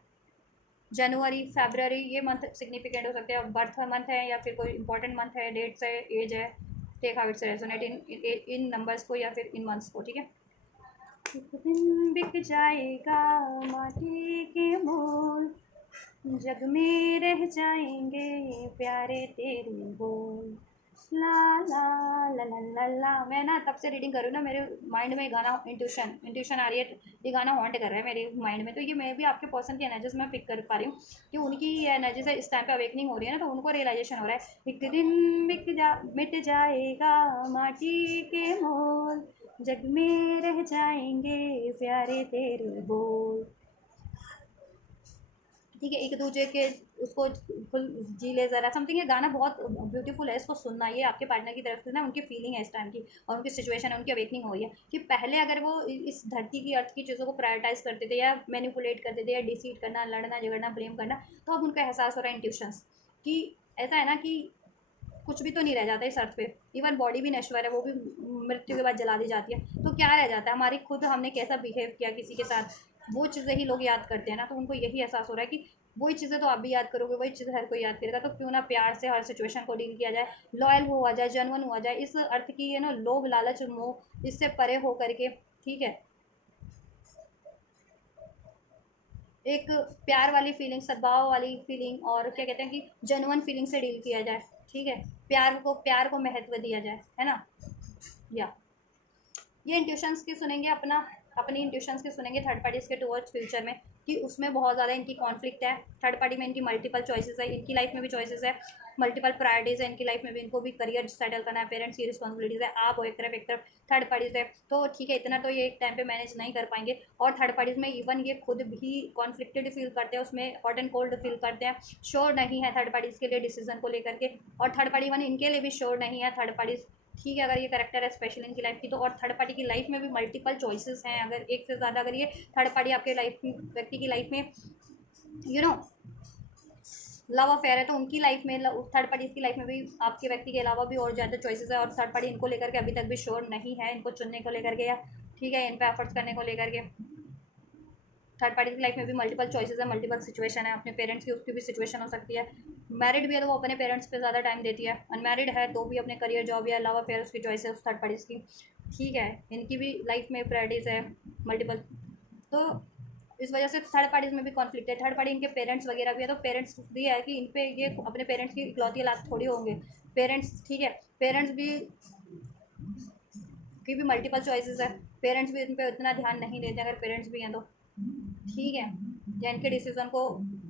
जनवरी, फरवरी, ये मंथ सिग्निफिकेंट हो सकते हैं। बर्थ मंथ है या फिर कोई इंपॉर्टेंट मंथ है, डेट्स है, एज है, take how it's resonate in numbers को या फिर इन मंथ्स को, ठीक है। एक दिन बिक जाएगा माटी के मोल, जग में रह जाएंगे प्यारे तेरे बोल। ला ला ला ला ला ला। मैं ना तब से रीडिंग कर रही हूँ ना, मेरे माइंड में गाना इंट्यूशन इंट्यूशन आ रही है, ये गाना हॉन्ट कर रहा है मेरे माइंड में। तो ये मैं भी आपके पर्सन की एनर्जीज में पिक कर पा रही हूँ कि उनकी ये एनर्जीज इस टाइम पे अवेकनिंग हो रही है ना, तो उनको रियलाइजेशन हो रहा है एक दिन मिट जाएगा माटी के मोल, जग में रह जाएंगे प्यारे तेरे बोल। ठीक है, एक दूसरे के उसको फुल जी ले ज़रा समथिंग। ये गाना बहुत ब्यूटीफुल है, इसको सुनना। ये आपके पार्टनर की तरफ से ना उनकी फीलिंग है इस टाइम की, और उनकी सिचुएशन है, उनकी अवेकनिंग हो रही है कि पहले अगर वो इस धरती की अर्थ की चीज़ों को प्रायोरिटाइज करते थे या मैनिपुलेट करते थे या डिसीट करना, लड़ना झगड़ना, ब्लेम करना, तो अब उनको एहसास हो रहा है इंट्यूशंस कि ऐसा है ना कि कुछ भी तो नहीं रह जाता इस अर्थ पे। इवन बॉडी भी नश्वर है, वो भी मृत्यु के बाद जला दी जाती है, तो क्या रह जाता है हमारी खुद हमने कैसा बिहेव किया किसी के साथ, वो चीज़ें ही लोग याद करते हैं ना। तो उनको यही एहसास हो रहा है कि वही चीज़ें तो आप भी याद करोगे, वही चीज़ें हर कोई याद करेगा, तो क्यों ना प्यार से हर सिचुएशन को डील किया जाए, लॉयल हुआ जाए, जेन्युइन हुआ जाए, इस अर्थ की ये ना लोभ लालच मोह इससे परे हो करके। ठीक है, एक प्यार वाली फीलिंग, सद्भाव वाली फीलिंग, और क्या कहते हैं कि जेन्युइन फीलिंग से डील किया जाए। ठीक है, प्यार को महत्व दिया जाए, है ना। या ये इंट्यूशंस की सुनेंगे अपना, अपनी इंट्यूशंस की सुनेंगे थर्ड पार्टीज के टुवर्ड्स फ्यूचर में, कि उसमें बहुत ज़्यादा इनकी कॉन्फ्लिक्ट है। थर्ड पार्टी में इनकी मल्टीपल चॉइसेस है, इनकी लाइफ में भी चॉइसेस है, मल्टीपल प्रायोरिटीज़ है इनकी लाइफ में भी। इनको भी करियर सेटल करना है, पेरेंट्स की रिस्पॉन्सिबिलिटीज़ है, आप एक तरफ थर्ड पार्टीज है। तो ठीक है, इतना तो ये एक टाइम पे मैनेज नहीं कर पाएंगे। और थर्ड पार्टीज में इवन ये खुद भी कॉन्फ्लिक्टेड फील करते हैं, उसमें हॉट एंड कोल्ड फील करते हैं, श्योर नहीं है थर्ड पार्टीज के लिए डिसीजन को लेकर के। और थर्ड पार्टी वन इनके लिए भी श्योर नहीं है थर्ड पार्टीज। ठीक है, अगर ये करेक्टर है स्पेशल इनकी लाइफ की तो। और थर्ड पार्टी की लाइफ में भी मल्टीपल चॉइसेस हैं, अगर एक से ज़्यादा, अगर ये थर्ड पार्टी आपके लाइफ व्यक्ति की लाइफ में यू नो लव अफेयर है, तो उनकी लाइफ में थर्ड पार्टी की लाइफ में भी आपके व्यक्ति के अलावा भी और ज़्यादा चॉइसेस है, और थर्ड पार्टी इनको लेकर के अभी तक भी श्योर नहीं है, इनको चुनने को लेकर के, या ठीक है इन पे एफर्ट्स करने को लेकर के। थर्ड पार्टी की लाइफ में भी मल्टीपल चॉइसेस है, मल्टीपल सिचुएशन है, अपने पेरेंट्स की उसकी भी सिचुएशन हो सकती है। मैरिड भी है तो वो अपने पेरेंट्स पे ज़्यादा टाइम देती है, अनमैरिड है तो भी अपने करियर, जॉब या लव अफेयर उसकी चॉइस है उस थर्ड पार्टीज की। ठीक है, इनकी भी लाइफ में प्रायोरिटीज़ है मल्टीपल। तो इस वजह से थर्ड पार्टीज में भी कॉन्फ्लिक्ट है। थर्ड पार्टी इनके पेरेंट्स वगैरह भी है, तो पेरेंट्स भी है कि इन पे ये अपने पेरेंट्स की इकलौती औलाद थोड़ी होंगे पेरेंट्स। ठीक है, पेरेंट्स भी की भी मल्टीपल चॉइसेस है, पेरेंट्स भी इन पे उतना ध्यान नहीं देते अगर पेरेंट्स भी हैं तो। ठीक है, या इनके डिसीजन को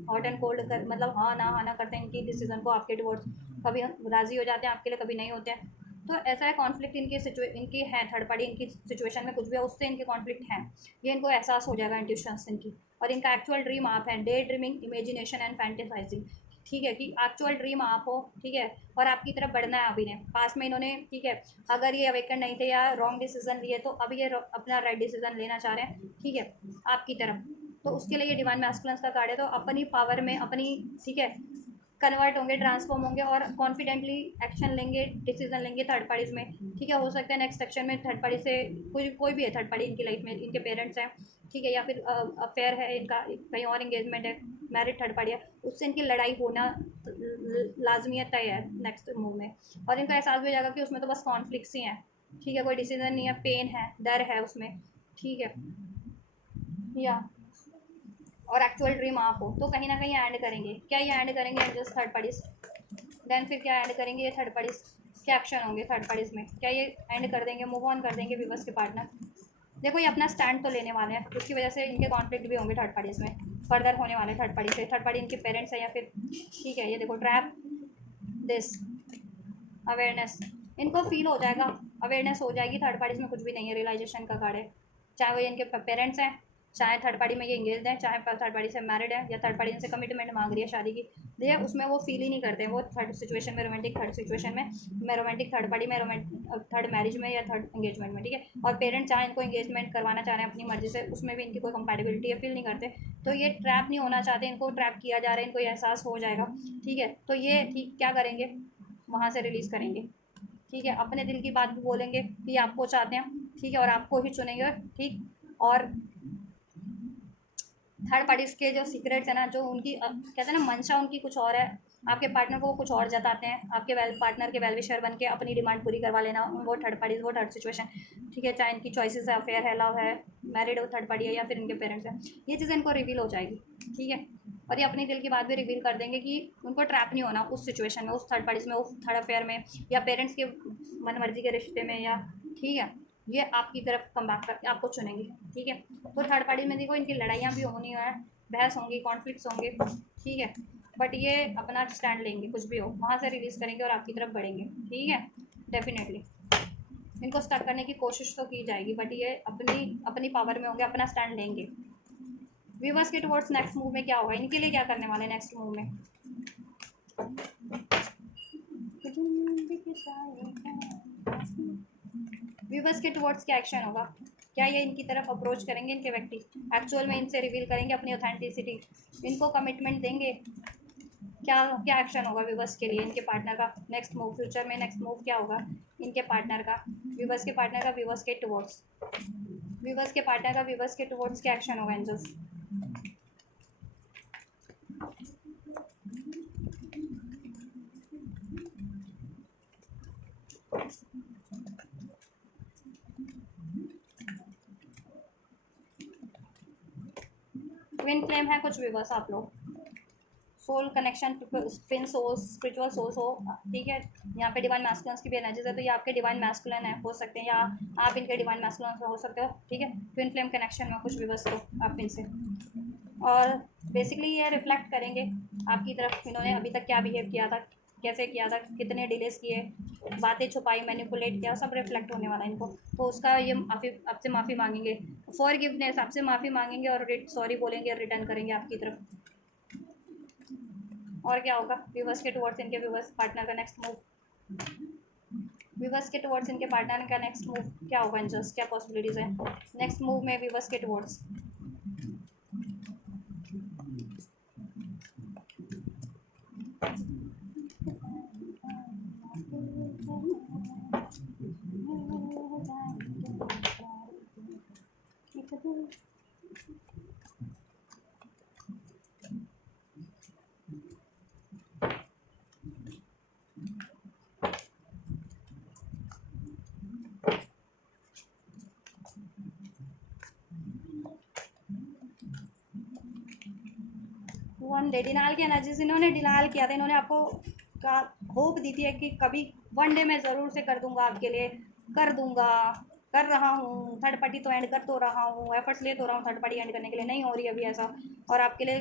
हॉट एंड कोल्ड कर, मतलब हाँ ना करते हैं इनकी डिसीजन को आपके टुवर्ड्स, कभी राज़ी हो जाते हैं आपके लिए, कभी नहीं होते हैं। तो ऐसा है कॉन्फ्लिक्ट इनकी है थर्ड पार्टी, इनकी सिचुएशन में कुछ भी है उससे इनके कॉन्फ्लिक्ट हैं, ये इनको एहसास हो जाएगा इंट्यूशंस इनकी। और इनका एक्चुअल ड्रीम आप है, day dreaming, imagination and fantasising. ठीक है, कि एक्चुअल ड्रीम आप हो, ठीक है, और आपकी तरफ बढ़ना है अभी ने, पास में इन्होंने, ठीक है, अगर ये अवेकन नहीं थे या रॉन्ग डिसीजन लिए, तो अभी ये अपना राइट डिसीजन लेना चाह रहे हैं, ठीक है, आपकी तरफ। तो उसके लिए ये डिवाइन मैस्कुलिन्स का कार्ड है, तो अपनी पावर में अपनी, ठीक है, कन्वर्ट होंगे, ट्रांसफॉर्म होंगे और कॉन्फिडेंटली एक्शन लेंगे, डिसीजन लेंगे थर्ड पार्टीज में। ठीक है, हो सकता है नेक्स्ट सेक्शन में थर्ड पार्टी से कोई भी है थर्ड पार्टी इनकी लाइफ में, इनके पेरेंट्स हैं, ठीक है, या फिर अफेयर है इनका, कहीं और इंगेजमेंट है, मैरिड थर्ड पार्टी है, उससे इनकी लड़ाई होना लाजमी तय है नेक्स्ट मूव में। और इनको एहसास भी हो जाएगा कि उसमें तो बस कॉन्फ्लिक्ट्स ही हैं, ठीक है, कोई डिसीजन नहीं है, पेन है, डर है उसमें। ठीक है, या और एक्चुअल ड्रीम आप हो, तो कहीं ना कहीं एंड करेंगे। क्या ये एंड करेंगे एडजस्ट थर्ड पार्टीज? देन फिर क्या एंड करेंगे ये थर्ड पार्टीज? क्या एक्शन होंगे थर्ड पार्टीज में? क्या ये एंड कर देंगे, मूव ऑन कर देंगे विवर्स के पार्टनर? देखो ये अपना स्टैंड तो लेने वाले हैं, उसकी वजह से इनके कॉन्फ्लिक्ट भी होंगे थर्ड पार्टीज में, फर्दर होने वाले थर्ड पार्टी से। थर्ड पार्टी इनके पेरेंट्स है या फिर, ठीक है, ये देखो ट्रैप, दिस, अवेयरनेस, इनको फील हो जाएगा, अवेयरनेस हो जाएगी थर्ड पार्टीज में कुछ भी नहीं है, रियलाइजेशन का कार्ड है। चाहे वो इनके पेरेंट्स हैं, चाहे थर्ड पार्टी में ये इंगेज है, चाहे थर्ड पार्टी से मैरिड है, या थर्ड पार्टी इनसे कमिटमेंट मांग रही है शादी की, देखिए उसमें वो फील ही नहीं करते। वो थर्ड सिचुएशन में, रोमांटिक थर्ड सिचुएशन में रोमांटिक थर्ड पार्टी में, थर्ड मैरिज में या थर्ड एंगेजमेंट में, ठीक है, और पेरेंट्स चाहे इनको एंगेजमेंट करवाना चाह रहे हैं अपनी मर्जी से, उसमें भी इनकी कोई कंपैटिबिलिटी है, फील नहीं करते। तो ये ट्रैप नहीं होना चाहते, इनको ट्रैप किया जा रहा है, इनको ये एहसास हो जाएगा। ठीक है, तो ये ठीक क्या करेंगे, वहाँ से रिलीज़ करेंगे। ठीक है, अपने दिल की बात भी बोलेंगे कि आपको चाहते हैं, ठीक है, और आपको ही चुनेंगे। ठीक, और थर्ड पार्टीज के जो सीक्रेट्स है ना, जो उनकी कहते हैं ना मंशा उनकी कुछ और है, आपके पार्टनर को वो कुछ और जताते हैं, आपके पार्टनर के वेलविशर बन के अपनी डिमांड पूरी करवा लेना। वो थर्ड पार्टीज, वो थर्ड सिचुएशन, ठीक है, चाहे इनकी चॉइसेस है, अफेयर है, लव है, मैरिड हो, थर्ड पार्टी है, या फिर इनके पेरेंट्स हैं, ये चीज़ें इनको रिवील हो जाएगी, ठीक है। और ये अपने दिल की बात भी रिवील कर देंगे कि उनको ट्रैप नहीं होना उस सिचुएशन में, उस थर्ड पार्टीज में, उस थर्ड अफेयर में, या पेरेंट्स के मन मर्जी के रिश्ते में, या ठीक है, ये आपकी तरफ कम बैक कर आपको चुनेंगे, ठीक है। तो थर्ड पार्टी में देखो इनकी लड़ाइयाँ भी होनी है, बहस होंगी, कॉन्फ्लिक्ट्स होंगे, ठीक है, बट ये अपना स्टैंड लेंगे, कुछ भी हो वहाँ से रिलीज़ करेंगे और आपकी तरफ बढ़ेंगे, ठीक है। डेफिनेटली इनको स्टक करने की कोशिश तो की जाएगी, बट ये अपनी अपनी पावर में होंगे, अपना स्टैंड लेंगे। व्यूवर्स के टुवर्ड्स नेक्स्ट मूव में क्या होगा, इनके लिए क्या करने वाले नेक्स्ट मूव में? व्यूवर्स के टुवर्ड्स क्या एक्शन होगा? क्या ये इनकी तरफ अप्रोच करेंगे, इनके व्यक्ति एक्चुअल में इनसे रिवील करेंगे अपनी ऑथेंटिसिटी, इनको कमिटमेंट देंगे? क्या क्या एक्शन होगा व्यूवर्स के लिए इनके पार्टनर का नेक्स्ट मूव, फ्यूचर में नेक्स्ट मूव क्या होगा इनके पार्टनर का, व्यूवर्स के पार्टनर का व्यूवर्स के टुवर्ड्स, व्यूवर्स के पार्टनर का व्यूवर्स के टुवर्ड्स क्या एक्शन होगा एंजल्स? ट्विन फ्लेम है कुछ व्यूवर्स आप लोग, soul connection, twin souls, spiritual souls हो, ठीक है। यहाँ पे डिवाइन मैस्कुलिन्स की भी एनर्जीज है, तो ये आपके डिवाइन मैस्कुलिन है हो सकते हैं, या आप इनके डिवाइन मैस्कुलिन हो सकते हो, ठीक है। ट्विन फ्लेम कनेक्शन में कुछ व्यूवर्स तो आप इनसे, और बेसिकली ये रिफ्लेक्ट करेंगे आपकी तरफ, इन्होंने अभी तक क्या बिहेव किया था, कैसे किया था, कितने डिलेस किए, बातें छुपाई, मैनिपुलेट किया, सब रिफ्लेक्ट होने वाला है इनको। तो उसका ये माफ़ी आपसे माफ़ी मांगेंगे, फॉरगिवनेस आपसे माफ़ी मांगेंगे, और सॉरी बोलेंगे और रिटर्न करेंगे आपकी तरफ। और क्या होगा व्यूवर्स के टुवर्ड्स इनके व्यूवर्स पार्टनर का नेक्स्ट मूव, व्यूवर्स के टुवर्ड्स इनके पार्टनर का नेक्स्ट मूव क्या होगा एंजल्स, क्या पॉसिबिलिटीज़ है नेक्स्ट मूव में व्यूवर्स के टुवर्ड्स? वन डे डिनाल की एनर्जीज, इन्होंने डिनाल किया था, इन्होंने आपको का होप दी थी कि कभी वन डे मैं ज़रूर से कर दूंगा आपके लिए, कर दूंगा, कर रहा हूँ, थर्ड पार्टी तो एंड कर तो रहा हूँ, एफर्ट्स ले तो रहा हूँ थर्ड पार्टी एंड करने के लिए, नहीं हो रही अभी ऐसा, और आपके लिए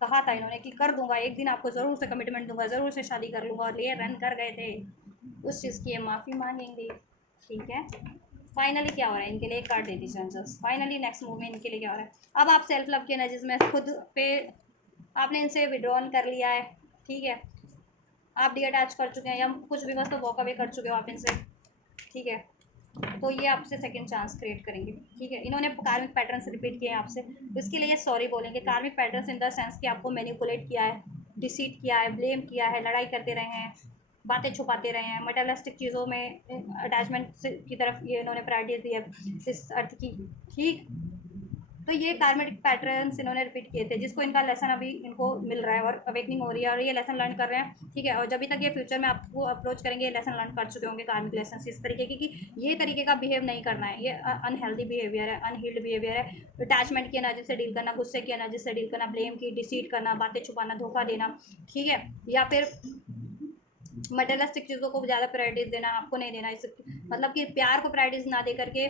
कहा था इन्होंने कि कर दूंगा, एक दिन आपको ज़रूर से कमिटमेंट दूंगा, ज़रूर से शादी कर लूँगा, और ये रन कर गए थे, उस चीज़ की ये माफ़ी मांगेंगे, ठीक है। फाइनली क्या हो रहा है इनके लिए, एक कार्ड दे दीजिए आंसर्स, फाइनली नेक्स्ट मूव में इनके लिए क्या हो रहा है। अब आप सेल्फ लव की एनर्जीज में खुद पे आपने इनसे विड्रॉन कर लिया है, ठीक है, आप डी अटैच कर चुके हैं, या कुछ भी बस तो वॉक अवे कर चुके हो आप इनसे, ठीक है। तो ये आपसे सेकंड चांस क्रिएट करेंगे, ठीक है। इन्होंने कार्मिक पैटर्न्स रिपीट किए हैं आपसे, तो इसके लिए ये सॉरी बोलेंगे। कार्मिक पैटर्न्स इन द सेंस कि आपको मैनिपुलेट किया है, डिसीट किया है, ब्लेम किया है, लड़ाई करते रहे हैं, बातें छुपाते रहे हैं, मटेरियलिस्टिक चीज़ों में अटैचमेंट की तरफ ये इन्होंने प्रायोरिटी दी है इस अर्थ की, ठीक। तो ये कार्मिक पैटर्न्स इन्होंने रिपीट किए थे, जिसको इनका लेसन अभी इनको मिल रहा है और अवेकनिंग हो रही है, और ये लेसन लर्न कर रहे हैं, ठीक है। और जब तक ये फ्यूचर में आपको अप्रोच करेंगे, ये लेसन लर्न कर चुके होंगे कार्मिक लेसन इस तरीके की कि ये तरीके का बिहेव नहीं करना है, ये अनहेल्दी बिहेवियर है, अनहील्ड बिहेवियर है, अटैचमेंट की एनर्जी से डील करना, गुस्से की एनर्जी से डील करना, ब्लेम की, डिसीट करना, बातें छुपाना, धोखा देना, ठीक है, या फिर मटेरियलिस्टिक चीज़ों को ज़्यादा प्रायोरिटीज देना, आपको नहीं देना, इस मतलब कि प्यार को प्रायोरिटीज ना दे करके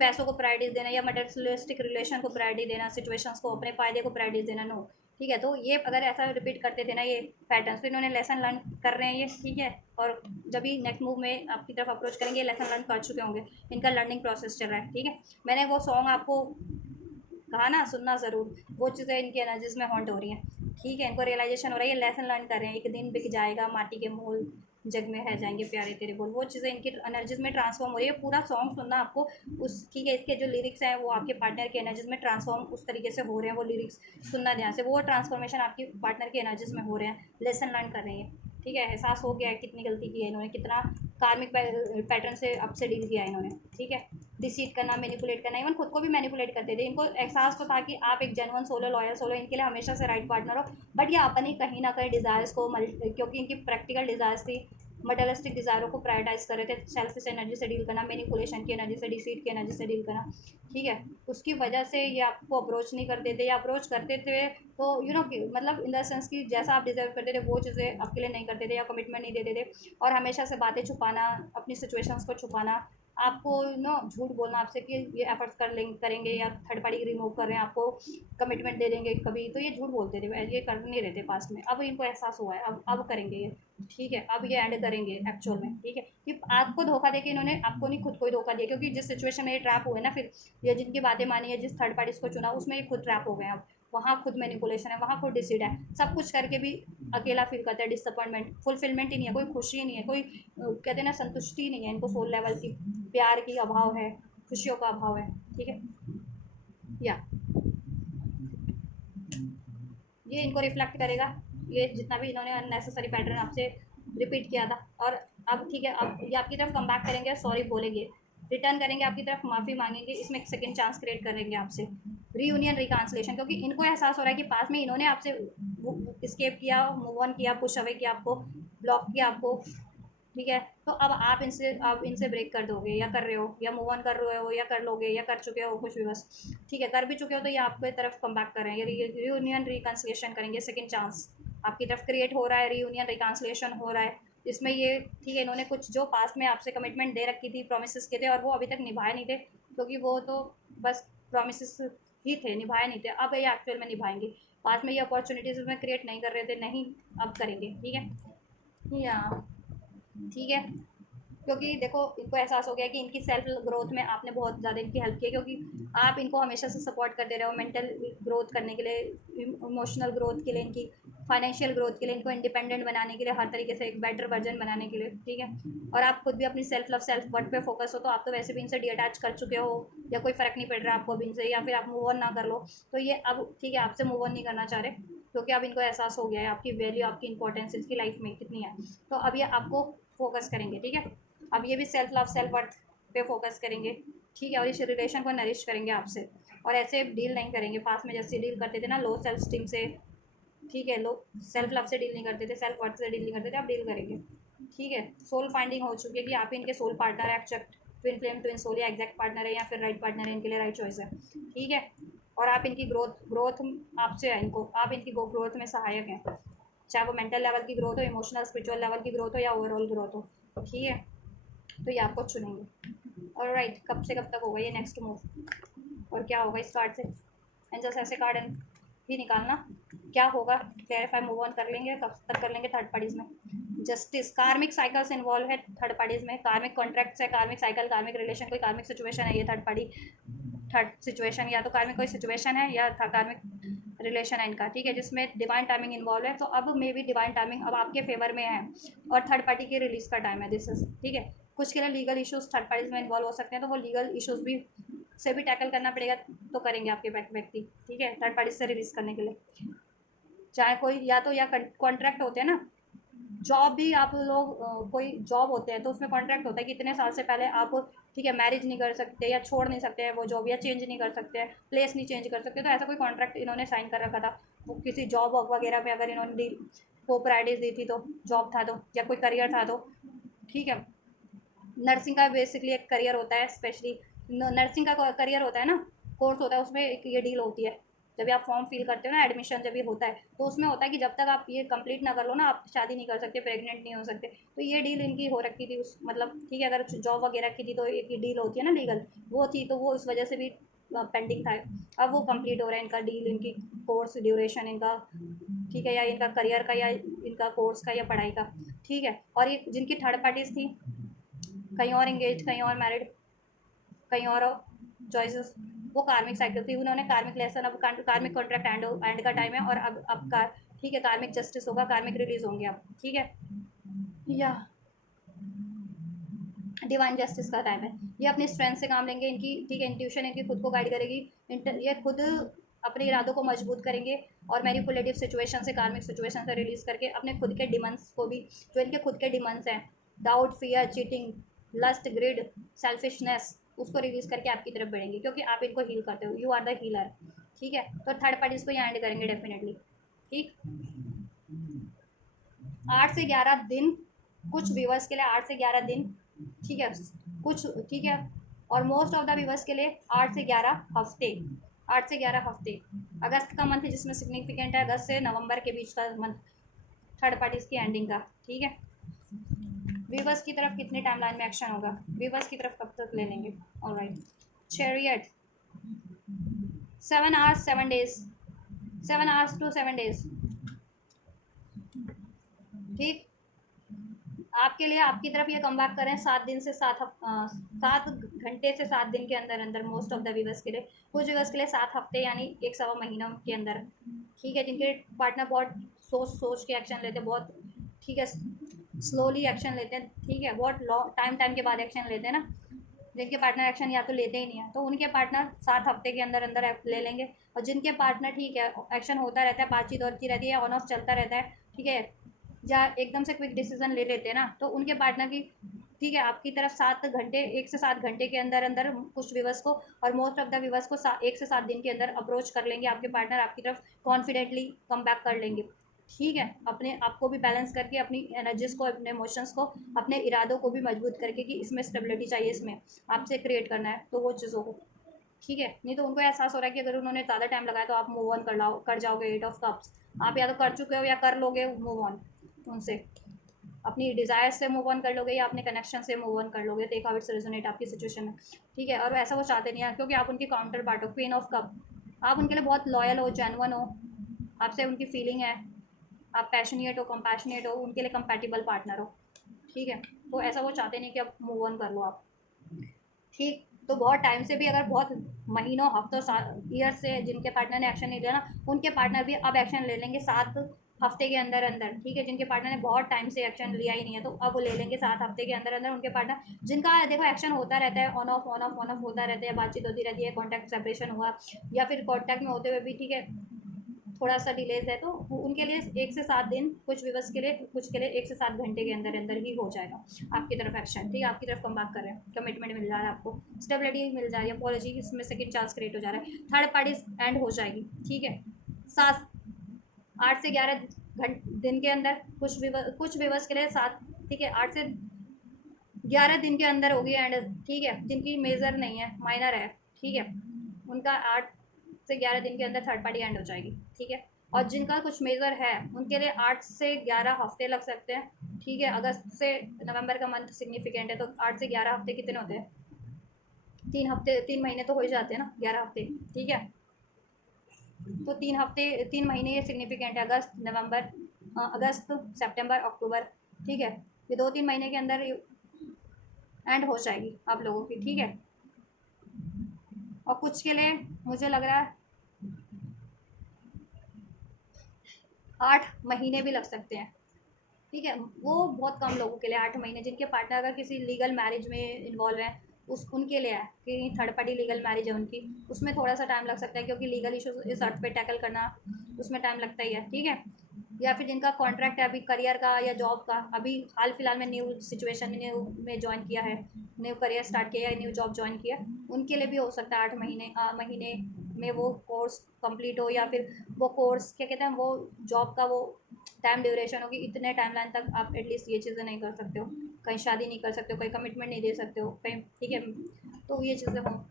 पैसों को प्रायोरिटीज देना, या मटेरियलिस्टिक रिलेशन को प्रायोरिटी देना, सिचुएशंस को, अपने फ़ायदे को प्रायोरिटीज देना, नो, ठीक है। तो ये अगर ऐसा रिपीट करते थे ना ये पैटर्न्स, तो इन्होंने लेसन लर्न कर रहे हैं ये, ठीक है। और जब भी नेक्स्ट मूव में आपकी तरफ अप्रोच करेंगे, ये लेसन लर्न कर चुके होंगे, इनका लर्निंग प्रोसेस चल रहा है, ठीक है। मैंने वो सॉन्ग आपको कहा ना, सुनना ज़रूर, वो चीज़ें इनकी एनर्जीज में हॉन्ट हो रही हैं, ठीक है। इनको रियलाइजेशन हो रहा है, ये लेसन लर्न कर रहे हैं, एक दिन बिक जाएगा माटी के मोल, जग में रह जाएंगे प्यारे तेरे बोल, वो चीज़ें इनकी एनर्जीज में ट्रांसफॉर्म हो रही है। पूरा सॉन्ग सुनना आपको, उस ठीक है, इसके जो लिरिक्स हैं वो आपके पार्टनर की एनर्जीज में ट्रांसफॉर्म उस तरीके से हो रहे हैं, वो लिरिक्स सुनना ध्यान से, वो ट्रांसफॉर्मेशन आपकी पार्टनर की एनर्जीज में हो रहे हैं, लेसन लर्न कर रहे हैं, ठीक है। एहसास हो गया है कितनी गलती की है इन्होंने, कितना कार्मिक पैटर्न से आपसे डील किया है इन्होंने, ठीक है। डिसीट करना, मैनिपुलेट करना, इवन खुद को भी मैनिपुलेट करते थे। इनको एहसास तो था कि आप एक जेन्युइन सोलो लॉयल सोलो इनके लिए हमेशा से राइट पार्टनर हो, बट ये अपनी कहीं ना कहीं डिज़ायर्स को क्योंकि इनकी प्रैक्टिकल डिज़ायर्स थी, मटेरियलिस्टिक डिज़ायरों को प्रायोरिटाइज कर रहे थे, सेल्फिश एनर्जी से डील करना, मैनिपुलेशन की एनर्जी से, डिसीट की एनर्जी से डील करना, ठीक है। उसकी वजह से ये आपको अप्रोच नहीं करते थे, या अप्रोच करते थे तो मतलब इन द सेंस कि जैसा आप डिजर्व करते थे वो चीज़ें आपके लिए नहीं करते थे, या कमिटमेंट नहीं देते थे, और हमेशा से बातें छुपाना, अपनी सिचुएशंस को छुपाना, आपको झूठ बोलना आपसे कि ये एफर्ट्स करेंगे, या थर्ड पार्टी रिमूव कर रहे हैं, आपको कमिटमेंट दे देंगे कभी, तो ये झूठ बोलते थे, ये कर नहीं रहे थे पास्ट में। अब इनको एहसास हुआ है, अब करेंगे ये, ठीक है, अब ये एंड करेंगे एक्चुअल में, ठीक है, कि आपको धोखा देके इन्होंने आपको नहीं खुद को ही धोखा दिया, क्योंकि जिस सिचुएशन में ये ट्रैप हुए ना, फिर ये जिनकी बातें मानी है, जिस थर्ड पार्टीज को चुना, उसमें ये खुद ट्रैप हो गए। अब वहाँ खुद मैनिपुलेशन है, वहाँ खुद डिसीड है, सब कुछ करके भी अकेला फील करता है, डिसअपॉइंटमेंट, फुलफिलमेंट ही नहीं है, कोई खुशी नहीं है, कोई कहते हैं ना संतुष्टि नहीं है इनको, सोल लेवल की प्यार की अभाव है, खुशियों का अभाव है, ठीक है। या ये इनको रिफ्लेक्ट करेगा, ये जितना भी इन्होंने अननेसेसरी पैटर्न आपसे रिपीट किया था, और अब ठीक है, अब ये आपकी तरफ कम बैक करेंगे, सॉरी बोलेंगे, रिटर्न करेंगे आपकी तरफ, माफ़ी मांगेंगे, इसमें एक सेकंड चांस क्रिएट करेंगे आपसे, रीयूनियन रिकांसलेशन, क्योंकि इनको एहसास हो रहा है कि पास में इन्होंने आपसे स्केप किया, मूव ऑन किया, पुश अवे किया आपको, ब्लॉक किया आपको, ठीक है। तो अब आप इनसे ब्रेक कर दोगे, या कर रहे हो, या मूव ऑन कर रहे हो, या कर लोगे, या कर चुके हो कुछ भी, बस ठीक है, कर भी चुके हो तो ये आपकी तरफ कम बैक कर रहे हैं, ये रीयूनियन रिकन्सिलेशन करेंगे, सेकंड चांस आपकी तरफ क्रिएट हो रहा है, रीयूनियन रिकन्सिलेशन हो रहा है। इसमें ये ठीक है, इन्होंने कुछ जो पास्ट में आपसे कमिटमेंट दे रखी थी, प्रोमिस के थे, और वो अभी तक निभाए नहीं थे, क्योंकि वो तो बस प्रोमिस ही थे, निभाए नहीं थे, अब ये एक्चुअल में निभाएंगे। पास्ट में ये अपॉर्चुनिटीज में क्रिएट नहीं कर रहे थे, नहीं, अब करेंगे, ठीक है, या ठीक है। क्योंकि देखो इनको एहसास हो गया कि इनकी सेल्फ ग्रोथ में आपने बहुत ज़्यादा इनकी हेल्प की है, क्योंकि आप इनको हमेशा से सपोर्ट करते रहे हो, मेंटल ग्रोथ करने के लिए, इमोशनल ग्रोथ के लिए, इनकी फाइनेंशियल ग्रोथ के लिए, इनको इंडिपेंडेंट बनाने के लिए, हर तरीके से एक बेटर वर्जन बनाने के लिए, ठीक है। और आप खुद भी अपनी सेल्फ लव सेल्फ वर्थ पे फोकस हो, तो आप तो वैसे भी इनसे डी अटैच कर चुके हो, या कोई फ़र्क नहीं पड़ रहा आपको अभी इनसे, या फिर आप मूव ऑन ना कर लो, तो ये अब ठीक है, आपसे मूव ऑन नहीं करना चाह रहे, क्योंकि अब इनको एहसास हो गया है आपकी वैल्यू, आपकी इंपॉर्टेंस इसकी लाइफ में कितनी है, तो अब ये आपको फोकस करेंगे, ठीक है। अब ये भी सेल्फ लव सेल्फ वर्थ पे फोकस करेंगे, ठीक है, और इस रिलेशन को नरिश करेंगे आपसे, और ऐसे डील नहीं करेंगे पास में जैसे डील करते थे ना, लो सेल्फ स्टीम से, ठीक है, लो सेल्फ लव से डील नहीं करते थे, सेल्फ वर्थ से डील नहीं करते थे, अब डील करेंगे, ठीक है। सोल फाइंडिंग हो चुकी है कि आप इनके सोल पार्टनर है, exact twin flame twin soul, या एग्जैक्ट पार्टनर है, या फिर राइट पार्टनर है, इनके लिए राइट चॉइस है, ठीक है। और आप इनकी ग्रोथ आपसे है, इनको आप इनकी ग्रोथ में सहायक हैं, चाहे वो मेंटल लेवल की ग्रोथ हो, इमोशनल स्पिरिचुअल लेवल की ग्रोथ हो, या ओवरऑल ग्रोथ हो, ठीक है। तो ये आपको चुनेंगे, और राइट, कब से कब तक होगा ये नेक्स्ट मूव, और क्या होगा इस कार्ड से, एंड जस्ट ऐसे कार्ड ही निकालना, क्या होगा, क्लैरिफाई, मूव ऑन कर लेंगे, कब तक कर लेंगे थर्ड पार्टीज में, जस्टिस, कार्मिक साइकिल्स इन्वॉल्व है थर्ड पार्टीज में, कार्मिक कॉन्ट्रैक्ट्स है, कार्मिक साइकिल, कार्मिक रिलेशन, कोई कार्मिक सिचुएशन है, ये थर्ड पार्टी थर्ड सिचुएशन, या तो कार्मिक कोई सिचुएशन है, या कार्मिक रिलेशन है इनका, ठीक है, जिसमें डिवाइन टाइमिंग इन्वॉल्व है, तो अब मे बी डिवाइन टाइमिंग अब आपके फेवर में है, और थर्ड पार्टी के रिलीज का टाइम है, दिस इज, ठीक है। कुछ के लिए लीगल इश्यूज थर्ड पार्टीज में इन्वॉल्व हो सकते हैं, तो वो लीगल इश्यूज भी से भी टैकल करना पड़ेगा, तो करेंगे आपके व्यक्ति, ठीक है, थर्ड पार्टी से रिलीज करने के लिए, चाहे कोई या तो या कॉन्ट्रैक्ट होते हैं ना, जॉब भी आप लोग कोई जॉब होते हैं तो उसमें कॉन्ट्रैक्ट होता है कि इतने साल से पहले आप, ठीक है, मैरिज नहीं कर सकते, या छोड़ नहीं सकते हैं वो जॉब, या चेंज नहीं कर सकते हैं, प्लेस नहीं चेंज कर सकते, तो ऐसा कोई कॉन्ट्रैक्ट इन्होंने साइन कर रखा था, वो किसी जॉब वगैरह में अगर इन्होंने डील को प्रायोरिटीज दी थी, तो जॉब था तो, या कोई करियर था तो, ठीक है। नर्सिंग का बेसिकली एक करियर होता है, स्पेशली नर्सिंग का करियर होता है ना, कोर्स होता है, उसमें एक ये डील होती है, जब भी आप फॉर्म फिल करते हो ना, एडमिशन जब भी होता है, तो उसमें होता है कि जब तक आप ये कंप्लीट ना कर लो ना, आप शादी नहीं कर सकते, प्रेग्नेंट नहीं हो सकते, तो ये डील इनकी हो रखी थी उस, मतलब ठीक है, अगर जॉब वगैरह की थी तो एक डील होती है ना लीगल, वो थी, तो वो इस वजह से भी पेंडिंग था, अब वो कंप्लीट हो रहा है इनका डील, इनकी कोर्स ड्यूरेशन इनका, ठीक है, या इनका करियर का, या इनका कोर्स का, या पढ़ाई का, ठीक है। और ये जिनकी थर्ड पार्टीज थी, कहीं और एंगेज, कहीं और मैरिड, कहीं और चॉइसेस, वो कार्मिक साइकिल थी, उन्होंने कार्मिक लेसन, अब कार्मिक कॉन्ट्रैक्ट एंड का टाइम है, और अब का ठीक है, कार्मिक जस्टिस होगा, कार्मिक रिलीज होंगे अब, ठीक है, या डिवाइन जस्टिस का टाइम है, ये अपनी स्ट्रेंथ से काम लेंगे, इनकी ठीक है, इंट्यूशन इनकी खुद को गाइड करेगी, ये खुद अपने इरादों को मजबूत करेंगे, और मैनिपुलेटिव सिचुएशन से, कार्मिक सिचुएशन से रिलीज करके अपने खुद के डिमांड्स को भी, जो इनके खुद के डिमांड्स हैं, doubt, fear, cheating, lust, greed, selfishness, उसको रिलीज़ करके आपकी तरफ बढ़ेंगे, क्योंकि आप इनको हील करते हो, यू आर द हीलर। ठीक है, तो थर्ड पार्टी इसको यहाँ एंड करेंगे डेफिनेटली। ठीक, 8 से 11 दिन कुछ व्यूवर्स के लिए, 8 से 11 दिन। ठीक है, कुछ, ठीक है, और मोस्ट ऑफ द व्यूवर्स के लिए 8 से 11 हफ्ते। 8 से 11 हफ्ते, अगस्त का मंथ जिसमें सिग्निफिकेंट है, अगस्त से नवंबर के बीच का मंथ थर्ड पार्टीज की एंडिंग का। ठीक है, व्यूवर्स की तरफ कितने टाइम लाइन में एक्शन होगा, व्यूवर्स की तरफ कब तक ले लेंगे। Alright, chariot 7 hours 7 days, 7 hours to 7 days। ठीक, आपके लिए आपकी तरफ ये कम बैक करें 7 दिन से 7 घंटे से 7 दिन के अंदर अंदर, मोस्ट ऑफ द व्यूवर्स के लिए। कुछ व्यूवर्स के लिए 7 हफ्ते यानी 1 सवा महीनों के अंदर। ठीक है, जिनके पार्टनर बहुत सोच सोच के एक्शन लेते हैं, बहुत, ठीक है, स्लोली एक्शन लेते हैं, ठीक है, बहुत लॉन्ग टाइम के बाद एक्शन लेते हैं ना, जिनके पार्टनर एक्शन या तो लेते ही नहीं है, तो उनके पार्टनर 7 हफ्ते के अंदर अंदर ले लेंगे। और जिनके पार्टनर, ठीक है, एक्शन होता रहता है, बातचीत होती रहती है, ऑन ऑफ चलता रहता है, ठीक है, या एकदम से क्विक डिसीजन ले लेते हैं ना, तो उनके पार्टनर की, ठीक है, आपकी तरफ 7 घंटे, 1 से 7 घंटे के अंदर अंदर कुछ व्यूवर्स को, और मोस्ट ऑफ द व्यूवर्स को 1 से 7 दिन के अंदर अप्रोच कर लेंगे आपके पार्टनर, आपकी तरफ कॉन्फिडेंटली कम बैक कर लेंगे। ठीक है, अपने आप को भी बैलेंस करके, अपनी एनर्जीज को, अपने इमोशंस को, अपने इरादों को भी मजबूत करके, कि इसमें स्टेबिलिटी चाहिए, इसमें आपसे क्रिएट करना है, तो वो चीज़ों को। ठीक है, नहीं तो उनको एहसास हो रहा है कि अगर उन्होंने ज़्यादा टाइम लगाया तो आप मूव ऑन कर जाओगे। 8 ऑफ कप्स, आप या तो कर चुके हो या कर लोगे मूव ऑन उनसे, अपनी डिज़ायर से मूव ऑन कर लोगे, या अपने कनेक्शन से मूव ऑन कर लोगे। टेक हाउ इट्स रेजोनेट आपकी सिचुएशन में। ठीक है, और ऐसा वो चाहते नहीं है, क्योंकि आप उनकी काउंटर पार्ट हो, क्वीन ऑफ कप। आप उनके लिए बहुत लॉयल हो, जेन्युइन हो, आपसे उनकी फीलिंग है, आप पैशनेट हो, कंपैशनेट हो, उनके लिए कंपैटिबल पार्टनर हो। ठीक है, तो ऐसा वो चाहते नहीं कि अब मूव ऑन कर लो आप। ठीक, तो बहुत टाइम से भी, अगर बहुत महीनों, हफ्तों, ईयर से जिनके पार्टनर ने एक्शन नहीं लिया ना, उनके पार्टनर भी अब एक्शन ले लेंगे 7 हफ्ते के अंदर अंदर। ठीक है, जिनके पार्टनर ने बहुत टाइम से एक्शन लिया ही नहीं है, तो अब वो ले लेंगे 7 हफ्ते के अंदर अंदर उनके पार्टनर, जिनका देखो एक्शन होता रहता है, on off on off on off होता रहता है, बातचीत होती रहती है, कॉन्टैक्ट सेपरेशन हुआ, या फिर कॉन्टैक्ट में होते हुए भी, ठीक है, थोड़ा सा डिलेज है, तो उनके लिए 1 से 7 दिन, कुछ व्यूवर्स के लिए, कुछ के लिए 1 से 7 घंटे के अंदर अंदर ही हो जाएगा आपकी तरफ एक्शन। ठीक है, आपकी तरफ कम बैक कर रहे हैं, कमिटमेंट मिल जा रहा है आपको, स्टेबिलिटी मिल जा रही है, पॉलिसी इसमें सेकंड चांस क्रिएट हो जा रहा है, थर्ड पार्टी एंड हो जाएगी। ठीक है, 8 से 11 दिन के अंदर, कुछ व्यूवर्स के लिए 7, ठीक है, 8 से 11 दिन के अंदर होगी एंड। ठीक है, जिनकी मेजर नहीं है, माइनर है, ठीक है, उनका 8 से 11 दिन के अंदर थर्ड पार्टी एंड हो जाएगी। ठीक है, और जिनका कुछ मेजर है, उनके लिए 8 से 11 हफ्ते लग सकते हैं। ठीक है, अगस्त से नवंबर का मंथ सिग्निफिकेंट है, तो 8 से 11 हफ्ते कितने होते हैं, 3 हफ्ते, 3 महीने तो हो ही जाते हैं ना, 11 हफ्ते। ठीक है, तो 3 हफ्ते, 3 महीने ये सिग्निफिकेंट है, अगस्त, नवंबर, अगस्त, सितंबर, अक्टूबर। ठीक है, ये 2-3 महीने के अंदर एंड हो जाएगी आप लोगों की। ठीक है, और कुछ के लिए मुझे लग रहा है 8 महीने भी लग सकते हैं। ठीक है, वो बहुत कम लोगों के लिए 8 महीने, जिनके पार्टनर अगर किसी लीगल मैरिज में इन्वॉल्व है, उस उनके लिए है कि थर्ड पार्टी लीगल मैरिज है उनकी, उसमें थोड़ा सा टाइम लग सकता है, क्योंकि लीगल इशूज इस अर्थ पे टैकल करना, उसमें टाइम लगता ही है। ठीक है, या फिर जिनका कॉन्ट्रैक्ट है अभी करियर का या जॉब का, अभी हाल फिलहाल में न्यू सिचुएशन में ज्वाइन किया है, न्यू करियर स्टार्ट किया या न्यू जॉब ज्वाइन किया, उनके लिए भी हो सकता है 8 महीने में वो कोर्स कंप्लीट हो, या फिर वो कोर्स, क्या कहते हैं, वो जॉब का वो टाइम ड्यूरेशन होगी, इतने टाइम लाइन तक आप एटलीस्ट ये चीज़ें नहीं कर सकते हो, कहीं शादी नहीं कर सकते हो, कहीं कमिटमेंट नहीं दे सकते हो कहीं। ठीक है, तो ये चीज़ें हों।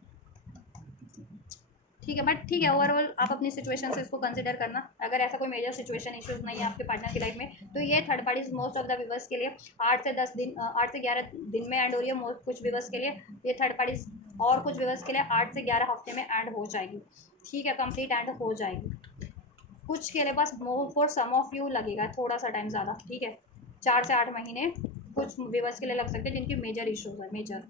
ठीक है, बट ठीक है, ओवरऑल आप अपनी सिचुएशन से इसको कंसिडर करना। अगर ऐसा कोई मेजर सिचुएशन इश्यूज नहीं है आपके पार्टनर की लाइफ में, तो ये third parties most of the viewers के लिए 8 से 10 दिन, 8 से 11 दिन में एंड हो रही है, कुछ व्यूवर्स के लिए ये थर्ड पार्टीज, और कुछ व्यूवर्स के लिए 8 से 11 हफ्ते में एंड हो जाएगी। ठीक है, कंप्लीट एंड हो जाएगी। कुछ के लिए बस more for some of you लगेगा थोड़ा सा टाइम ज़्यादा। ठीक है, 4 से 8 महीने कुछ व्यूवर्स के लिए लग सकते हैं, जिनकी मेजर इश्यूज है, मेजर।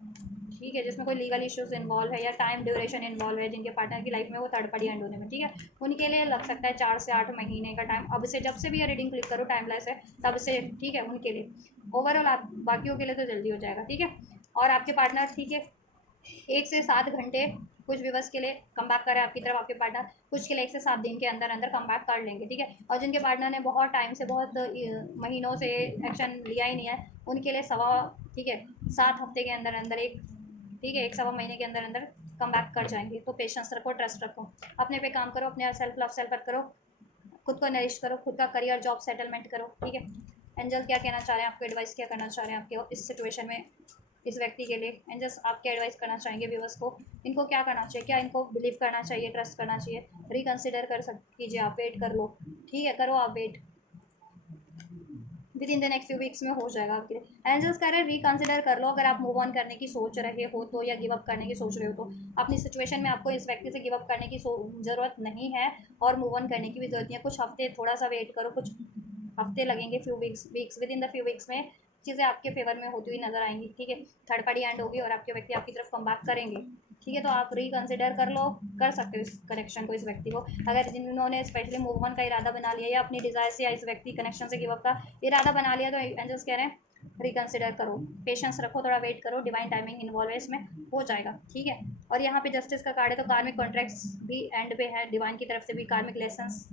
ठीक है, जिसमें कोई लीगल इश्यूज इन्वॉल्व है या टाइम ड्यूरेशन इन्वॉल्व है, जिनके पार्टनर की लाइफ में वो थर्ड पार्टी एंड होने में। ठीक है, उनके लिए लग सकता है 4 से 8 महीने का टाइम, अब से जब से भी ये रीडिंग क्लिक करो टाइमलेस है तब से। ठीक है, उनके लिए ओवरऑल, आप बाकियों के लिए तो जल्दी हो जाएगा। ठीक है, और आपके पार्टनर, ठीक है, 1 से 7 घंटे कुछ व्यूवर्स के लिए कम बैक करें आपकी तरफ आपके पार्टनर, कुछ के लिए 1 से 7 दिन के अंदर अंदर कम बैक कर लेंगे। ठीक है, और जिनके पार्टनर ने बहुत टाइम से, बहुत महीनों से एक्शन लिया ही नहीं है, उनके लिए ठीक है, 7 हफ्ते के अंदर अंदर एक ठीक है, 1 सवा महीने के अंदर अंदर कम बैक कर जाएंगे। तो पेशेंस रखो, ट्रस्ट रखो, अपने पे काम करो, अपने सेल्फ लव सेल्फ वर्क करो, खुद को नरिश करो, खुद का करियर जॉब सेटलमेंट करो। ठीक है, एंजल क्या कहना चाह रहे हैं, आपको एडवाइस क्या करना चाह रहे हैं आपके इस सिचुएशन में, इस व्यक्ति के लिए एंजल्स आप क्या एडवाइस करना चाहेंगे व्यूअर्स को, इनको क्या करना चाहिए, क्या इनको बिलीव करना चाहिए, ट्रस्ट करना चाहिए, रिकंसिडर कर सक कीजिए, आप वेट कर लो। ठीक है, करो आप wait, within the next few weeks में हो जाएगा आपके लिए। एंजल्स कह रहे हैं रिकंसिडर कर लो, अगर आप मूव ऑन करने की सोच रहे हो तो, या गिव अप करने की सोच रहे हो तो। अपनी सिचुएशन में आपको इस व्यक्ति से गिव अप करने की ज़रूरत नहीं है, और मूव ऑन करने की भी जरूरत नहीं है। कुछ हफ्ते थोड़ा सा वेट करो, कुछ हफ्ते लगेंगे, few weeks with in the few weeks में चीज़ें आपके फेवर में होती हुई नजर आएंगी। ठीक है, थर्ड पार्टी एंड होगी और आपके व्यक्ति आपकी तरफ कम बैक करेंगे। ठीक है, तो आप रिकंसिडर कर लो, कर सकते हो इस कनेक्शन को, इस व्यक्ति को। अगर जिन्होंने स्पेशली मूव ऑन का इरादा बना लिया, या अपनी डिजायर से या इस व्यक्ति कनेक्शन से गिव अप का इरादा बना लिया, तो एंजल्स कह रहे हैं रिकंसिडर करो, पेशेंस रखो, थोड़ा वेट करो, डिवाइन टाइमिंग इन्वॉल्व है इसमें, हो जाएगा। ठीक है, और यहाँ पे जस्टिस का कार्ड है, तो कार्मिक कॉन्ट्रैक्ट्स भी एंड पे है, डिवाइन की तरफ से भी कार्मिक लेसन्स,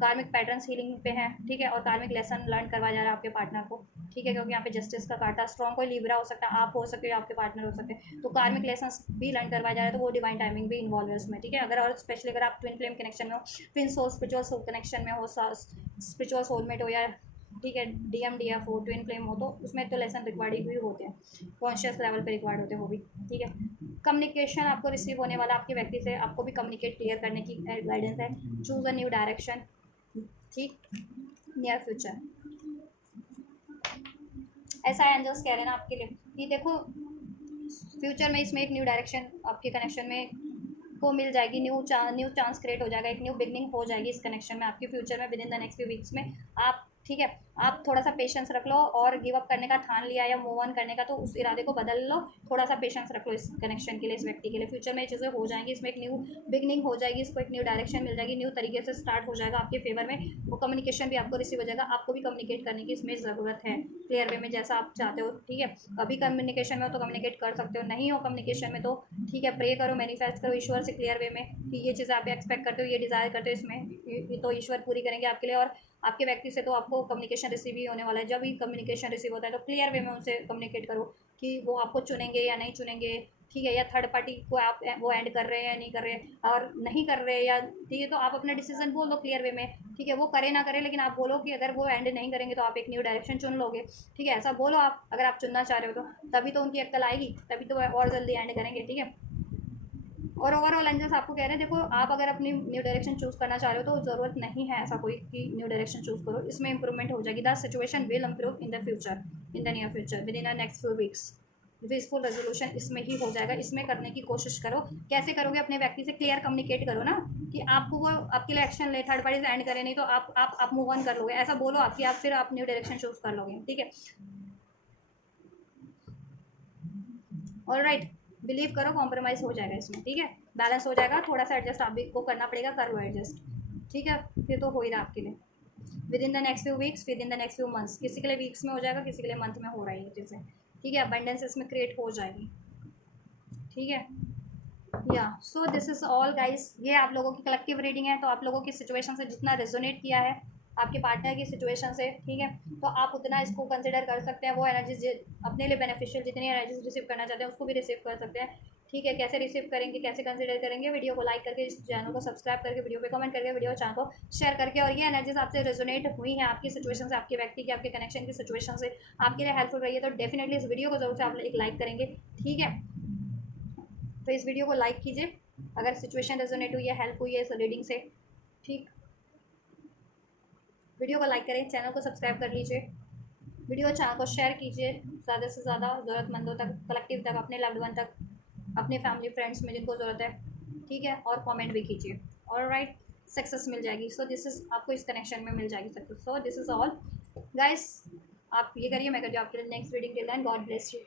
कार्मिक पैटर्न्स हीलिंग पे है। ठीक है, और कार्मिक लेसन लर्न करवाया जा रहा है आपके पार्टनर को। ठीक है, क्योंकि यहाँ पे जस्टिस का कार्ड था, स्ट्रॉन्ग कोई लिब्रा हो सकता है, आप हो सकते हो, आपके पार्टनर हो सकते हैं, तो कार्मिक लेसन्स भी लर्न करवाया जा रहा है, तो वो डिवाइन टाइमिंग भी इन्वॉल्व है उसमें। ठीक है, अगर और स्पेशली अगर आप ट्विन फ्लेम कनेक्शन में हो, twin soul spiritual soul connection में हो, स्पिरिचुअल सोलमेट हो, या ठीक है DMDF हो, ट्विन फ्लेम हो, तो उसमें तो लेसन रिक्वायर्ड भी होते हैं, कॉन्शियस लेवल पे रिक्वायर्ड होते हैं वो भी। ठीक है, कम्युनिकेशन आपको रिसीव होने वाला आपके व्यक्ति से, आपको भी कम्युनिकेट क्लियर करने की गाइडेंस है। चूज अ न्यू डायरेक्शन, ठीक, नियर फ्यूचर, ऐसा एंजल्स कह रहे हैं ना आपके लिए कि देखो फ्यूचर में इसमें एक न्यू डायरेक्शन आपके कनेक्शन में को मिल जाएगी, न्यू चांस क्रिएट हो जाएगा, एक न्यू बिगनिंग हो जाएगी इस कनेक्शन में आपके फ्यूचर में, with in the next few weeks में। आप ठीक है, आप थोड़ा सा पेशेंस रख लो, और गिव अप करने का ठान लिया या मूव ऑन करने का, तो उस इरादे को बदल लो, थोड़ा सा पेशेंस रख लो इस कनेक्शन के लिए, इस व्यक्ति के लिए। फ्यूचर में ये चीज़ें हो जाएंगी, इसमें एक न्यू बिगनिंग हो जाएगी, इसको एक न्यू डायरेक्शन मिल जाएगी, न्यू तरीके से स्टार्ट हो जाएगा आपके फेवर में। वो कम्युनिकेशन भी आपको रिसीव हो जाएगा, आपको भी कम्युनिकेट करने की इसमें ज़रूरत है, क्लियर वे में जैसा आप चाहते हो। ठीक है, अभी कम्युनिकेशन में हो तो कम्युनिकेट कर सकते हो, नहीं हो कम्युनिकेशन में तो ठीक है, प्रे करो, मैनिफेस्ट करो ईश्वर से क्लियर वे में कि ये चीज़ आप एक्सपेक्ट करते हो, ये डिज़ायर करते हो, इसमें तो ईश्वर पूरी करेंगे आपके लिए। और आपके व्यक्ति से तो आपको कम्युनिकेशन रिसीव ही होने वाला है। जब भी कम्युनिकेशन रिसीव होता है तो क्लियर वे में उनसे कम्युनिकेट करो कि वो आपको चुनेंगे या नहीं चुनेंगे। ठीक है, या थर्ड पार्टी को आप वो एंड कर रहे हैं या नहीं कर रहे हैं, और नहीं कर रहे या ठीक है, तो आप अपना डिसीजन बोल दो क्लियर वे में। ठीक है, वो करे ना करे, लेकिन आप बोलो कि अगर वो एंड नहीं करेंगे तो आप एक न्यू डायरेक्शन चुन लोगे। ठीक है, ऐसा बोलो आप, अगर आप चुनना चाह रहे हो तो, तभी तो उनकी अक्ल आएगी, तभी तो और जल्दी एंड करेंगे। ठीक है, और ओवरऑल एंजल्स आपको कह रहे हैं देखो, आप अगर अपनी न्यू डायरेक्शन चूज़ करना चाह रहे हो तो ज़रूरत नहीं है ऐसा कोई कि न्यू डायरेक्शन चूज़ करो, इसमें इंप्रूवमेंट हो जाएगी। The situation will improve in the future, in the near future, with in the next few weeks. Peaceful resolution इसमें ही हो जाएगा, इसमें करने की कोशिश करो। कैसे करोगे, अपने व्यक्ति से क्लियर कम्युनिकेट करो ना कि आपको वो आपके लिए एक्शन ले, थर्ड पार्टी से एंड करे, नहीं तो आप मूव ऑन कर लोगे, ऐसा बोलो आप कि आप फिर आप न्यू डायरेक्शन चूज़ कर लोगे। ठीक है, ऑल राइट, बिलीव करो, कॉम्प्रोमाइज़ हो जाएगा इसमें। ठीक है, बैलेंस हो जाएगा, थोड़ा सा एडजस्ट आप भी को करना पड़ेगा, कर लो एडजस्ट। ठीक है, फिर तो हो ही रहा आपके लिए, with in the next few weeks, with in the next few months, किसी के लिए वीक्स में हो जाएगा, किसी के लिए मंथ में हो रही है चीज़ें। ठीक है, अबंडेंस इसमें क्रिएट हो जाएगी। ठीक है, या सो दिस इज़ ऑल गाइस, ये आप लोगों की कलेक्टिव रीडिंग है। तो आप लोगों की सिचुएशन से जितना रेजोनेट किया है आपके पार्टनर की सिचुएशन से, ठीक है, तो आप उतना इसको कंसिडर कर सकते हैं। वो एनर्जीज अपने लिए बेनिफिशियल जितनी एनर्जीज रिसीव करना चाहते हैं उसको भी रिसीव कर सकते हैं। ठीक है, कैसे रिसीव करेंगे, कैसे कंसिडर करेंगे, वीडियो को लाइक करके, इस चैनल को सब्सक्राइब करके, वीडियो पे कमेंट करके, वीडियो चैनल को शेयर करके। और ये एनर्जीज आपसे रेजोनेट हुई हैं आपकी सिचुएशन से, आपके व्यक्ति की, आपके कनेक्शन की सिचुएशन से आपके लिए हेल्पफुल रही है, तो डेफिनेटली इस वीडियो को जरूर से आप एक लाइक करेंगे। ठीक है, तो इस वीडियो को लाइक कीजिए अगर सिचुएशन रेजोनेट हुई है, हेल्प हुई है इस रीडिंग से। ठीक, वीडियो को लाइक करें, चैनल को सब्सक्राइब कर लीजिए, वीडियो चैनल को शेयर कीजिए ज़्यादा से ज़्यादा ज़रूरतमंदों तक, कलेक्टिव तक, अपने लव्ड वन तक, अपने फैमिली फ्रेंड्स में जिनको ज़रूरत है। ठीक है, और कमेंट भी कीजिए। ऑल राइट, सक्सेस मिल जाएगी। सो दिस इज़, आपको इस कनेक्शन में मिल जाएगी success. So this is all guys, आप ये करिए, मैं करती हूँ आपके लिए next reading. Till then, God bless you.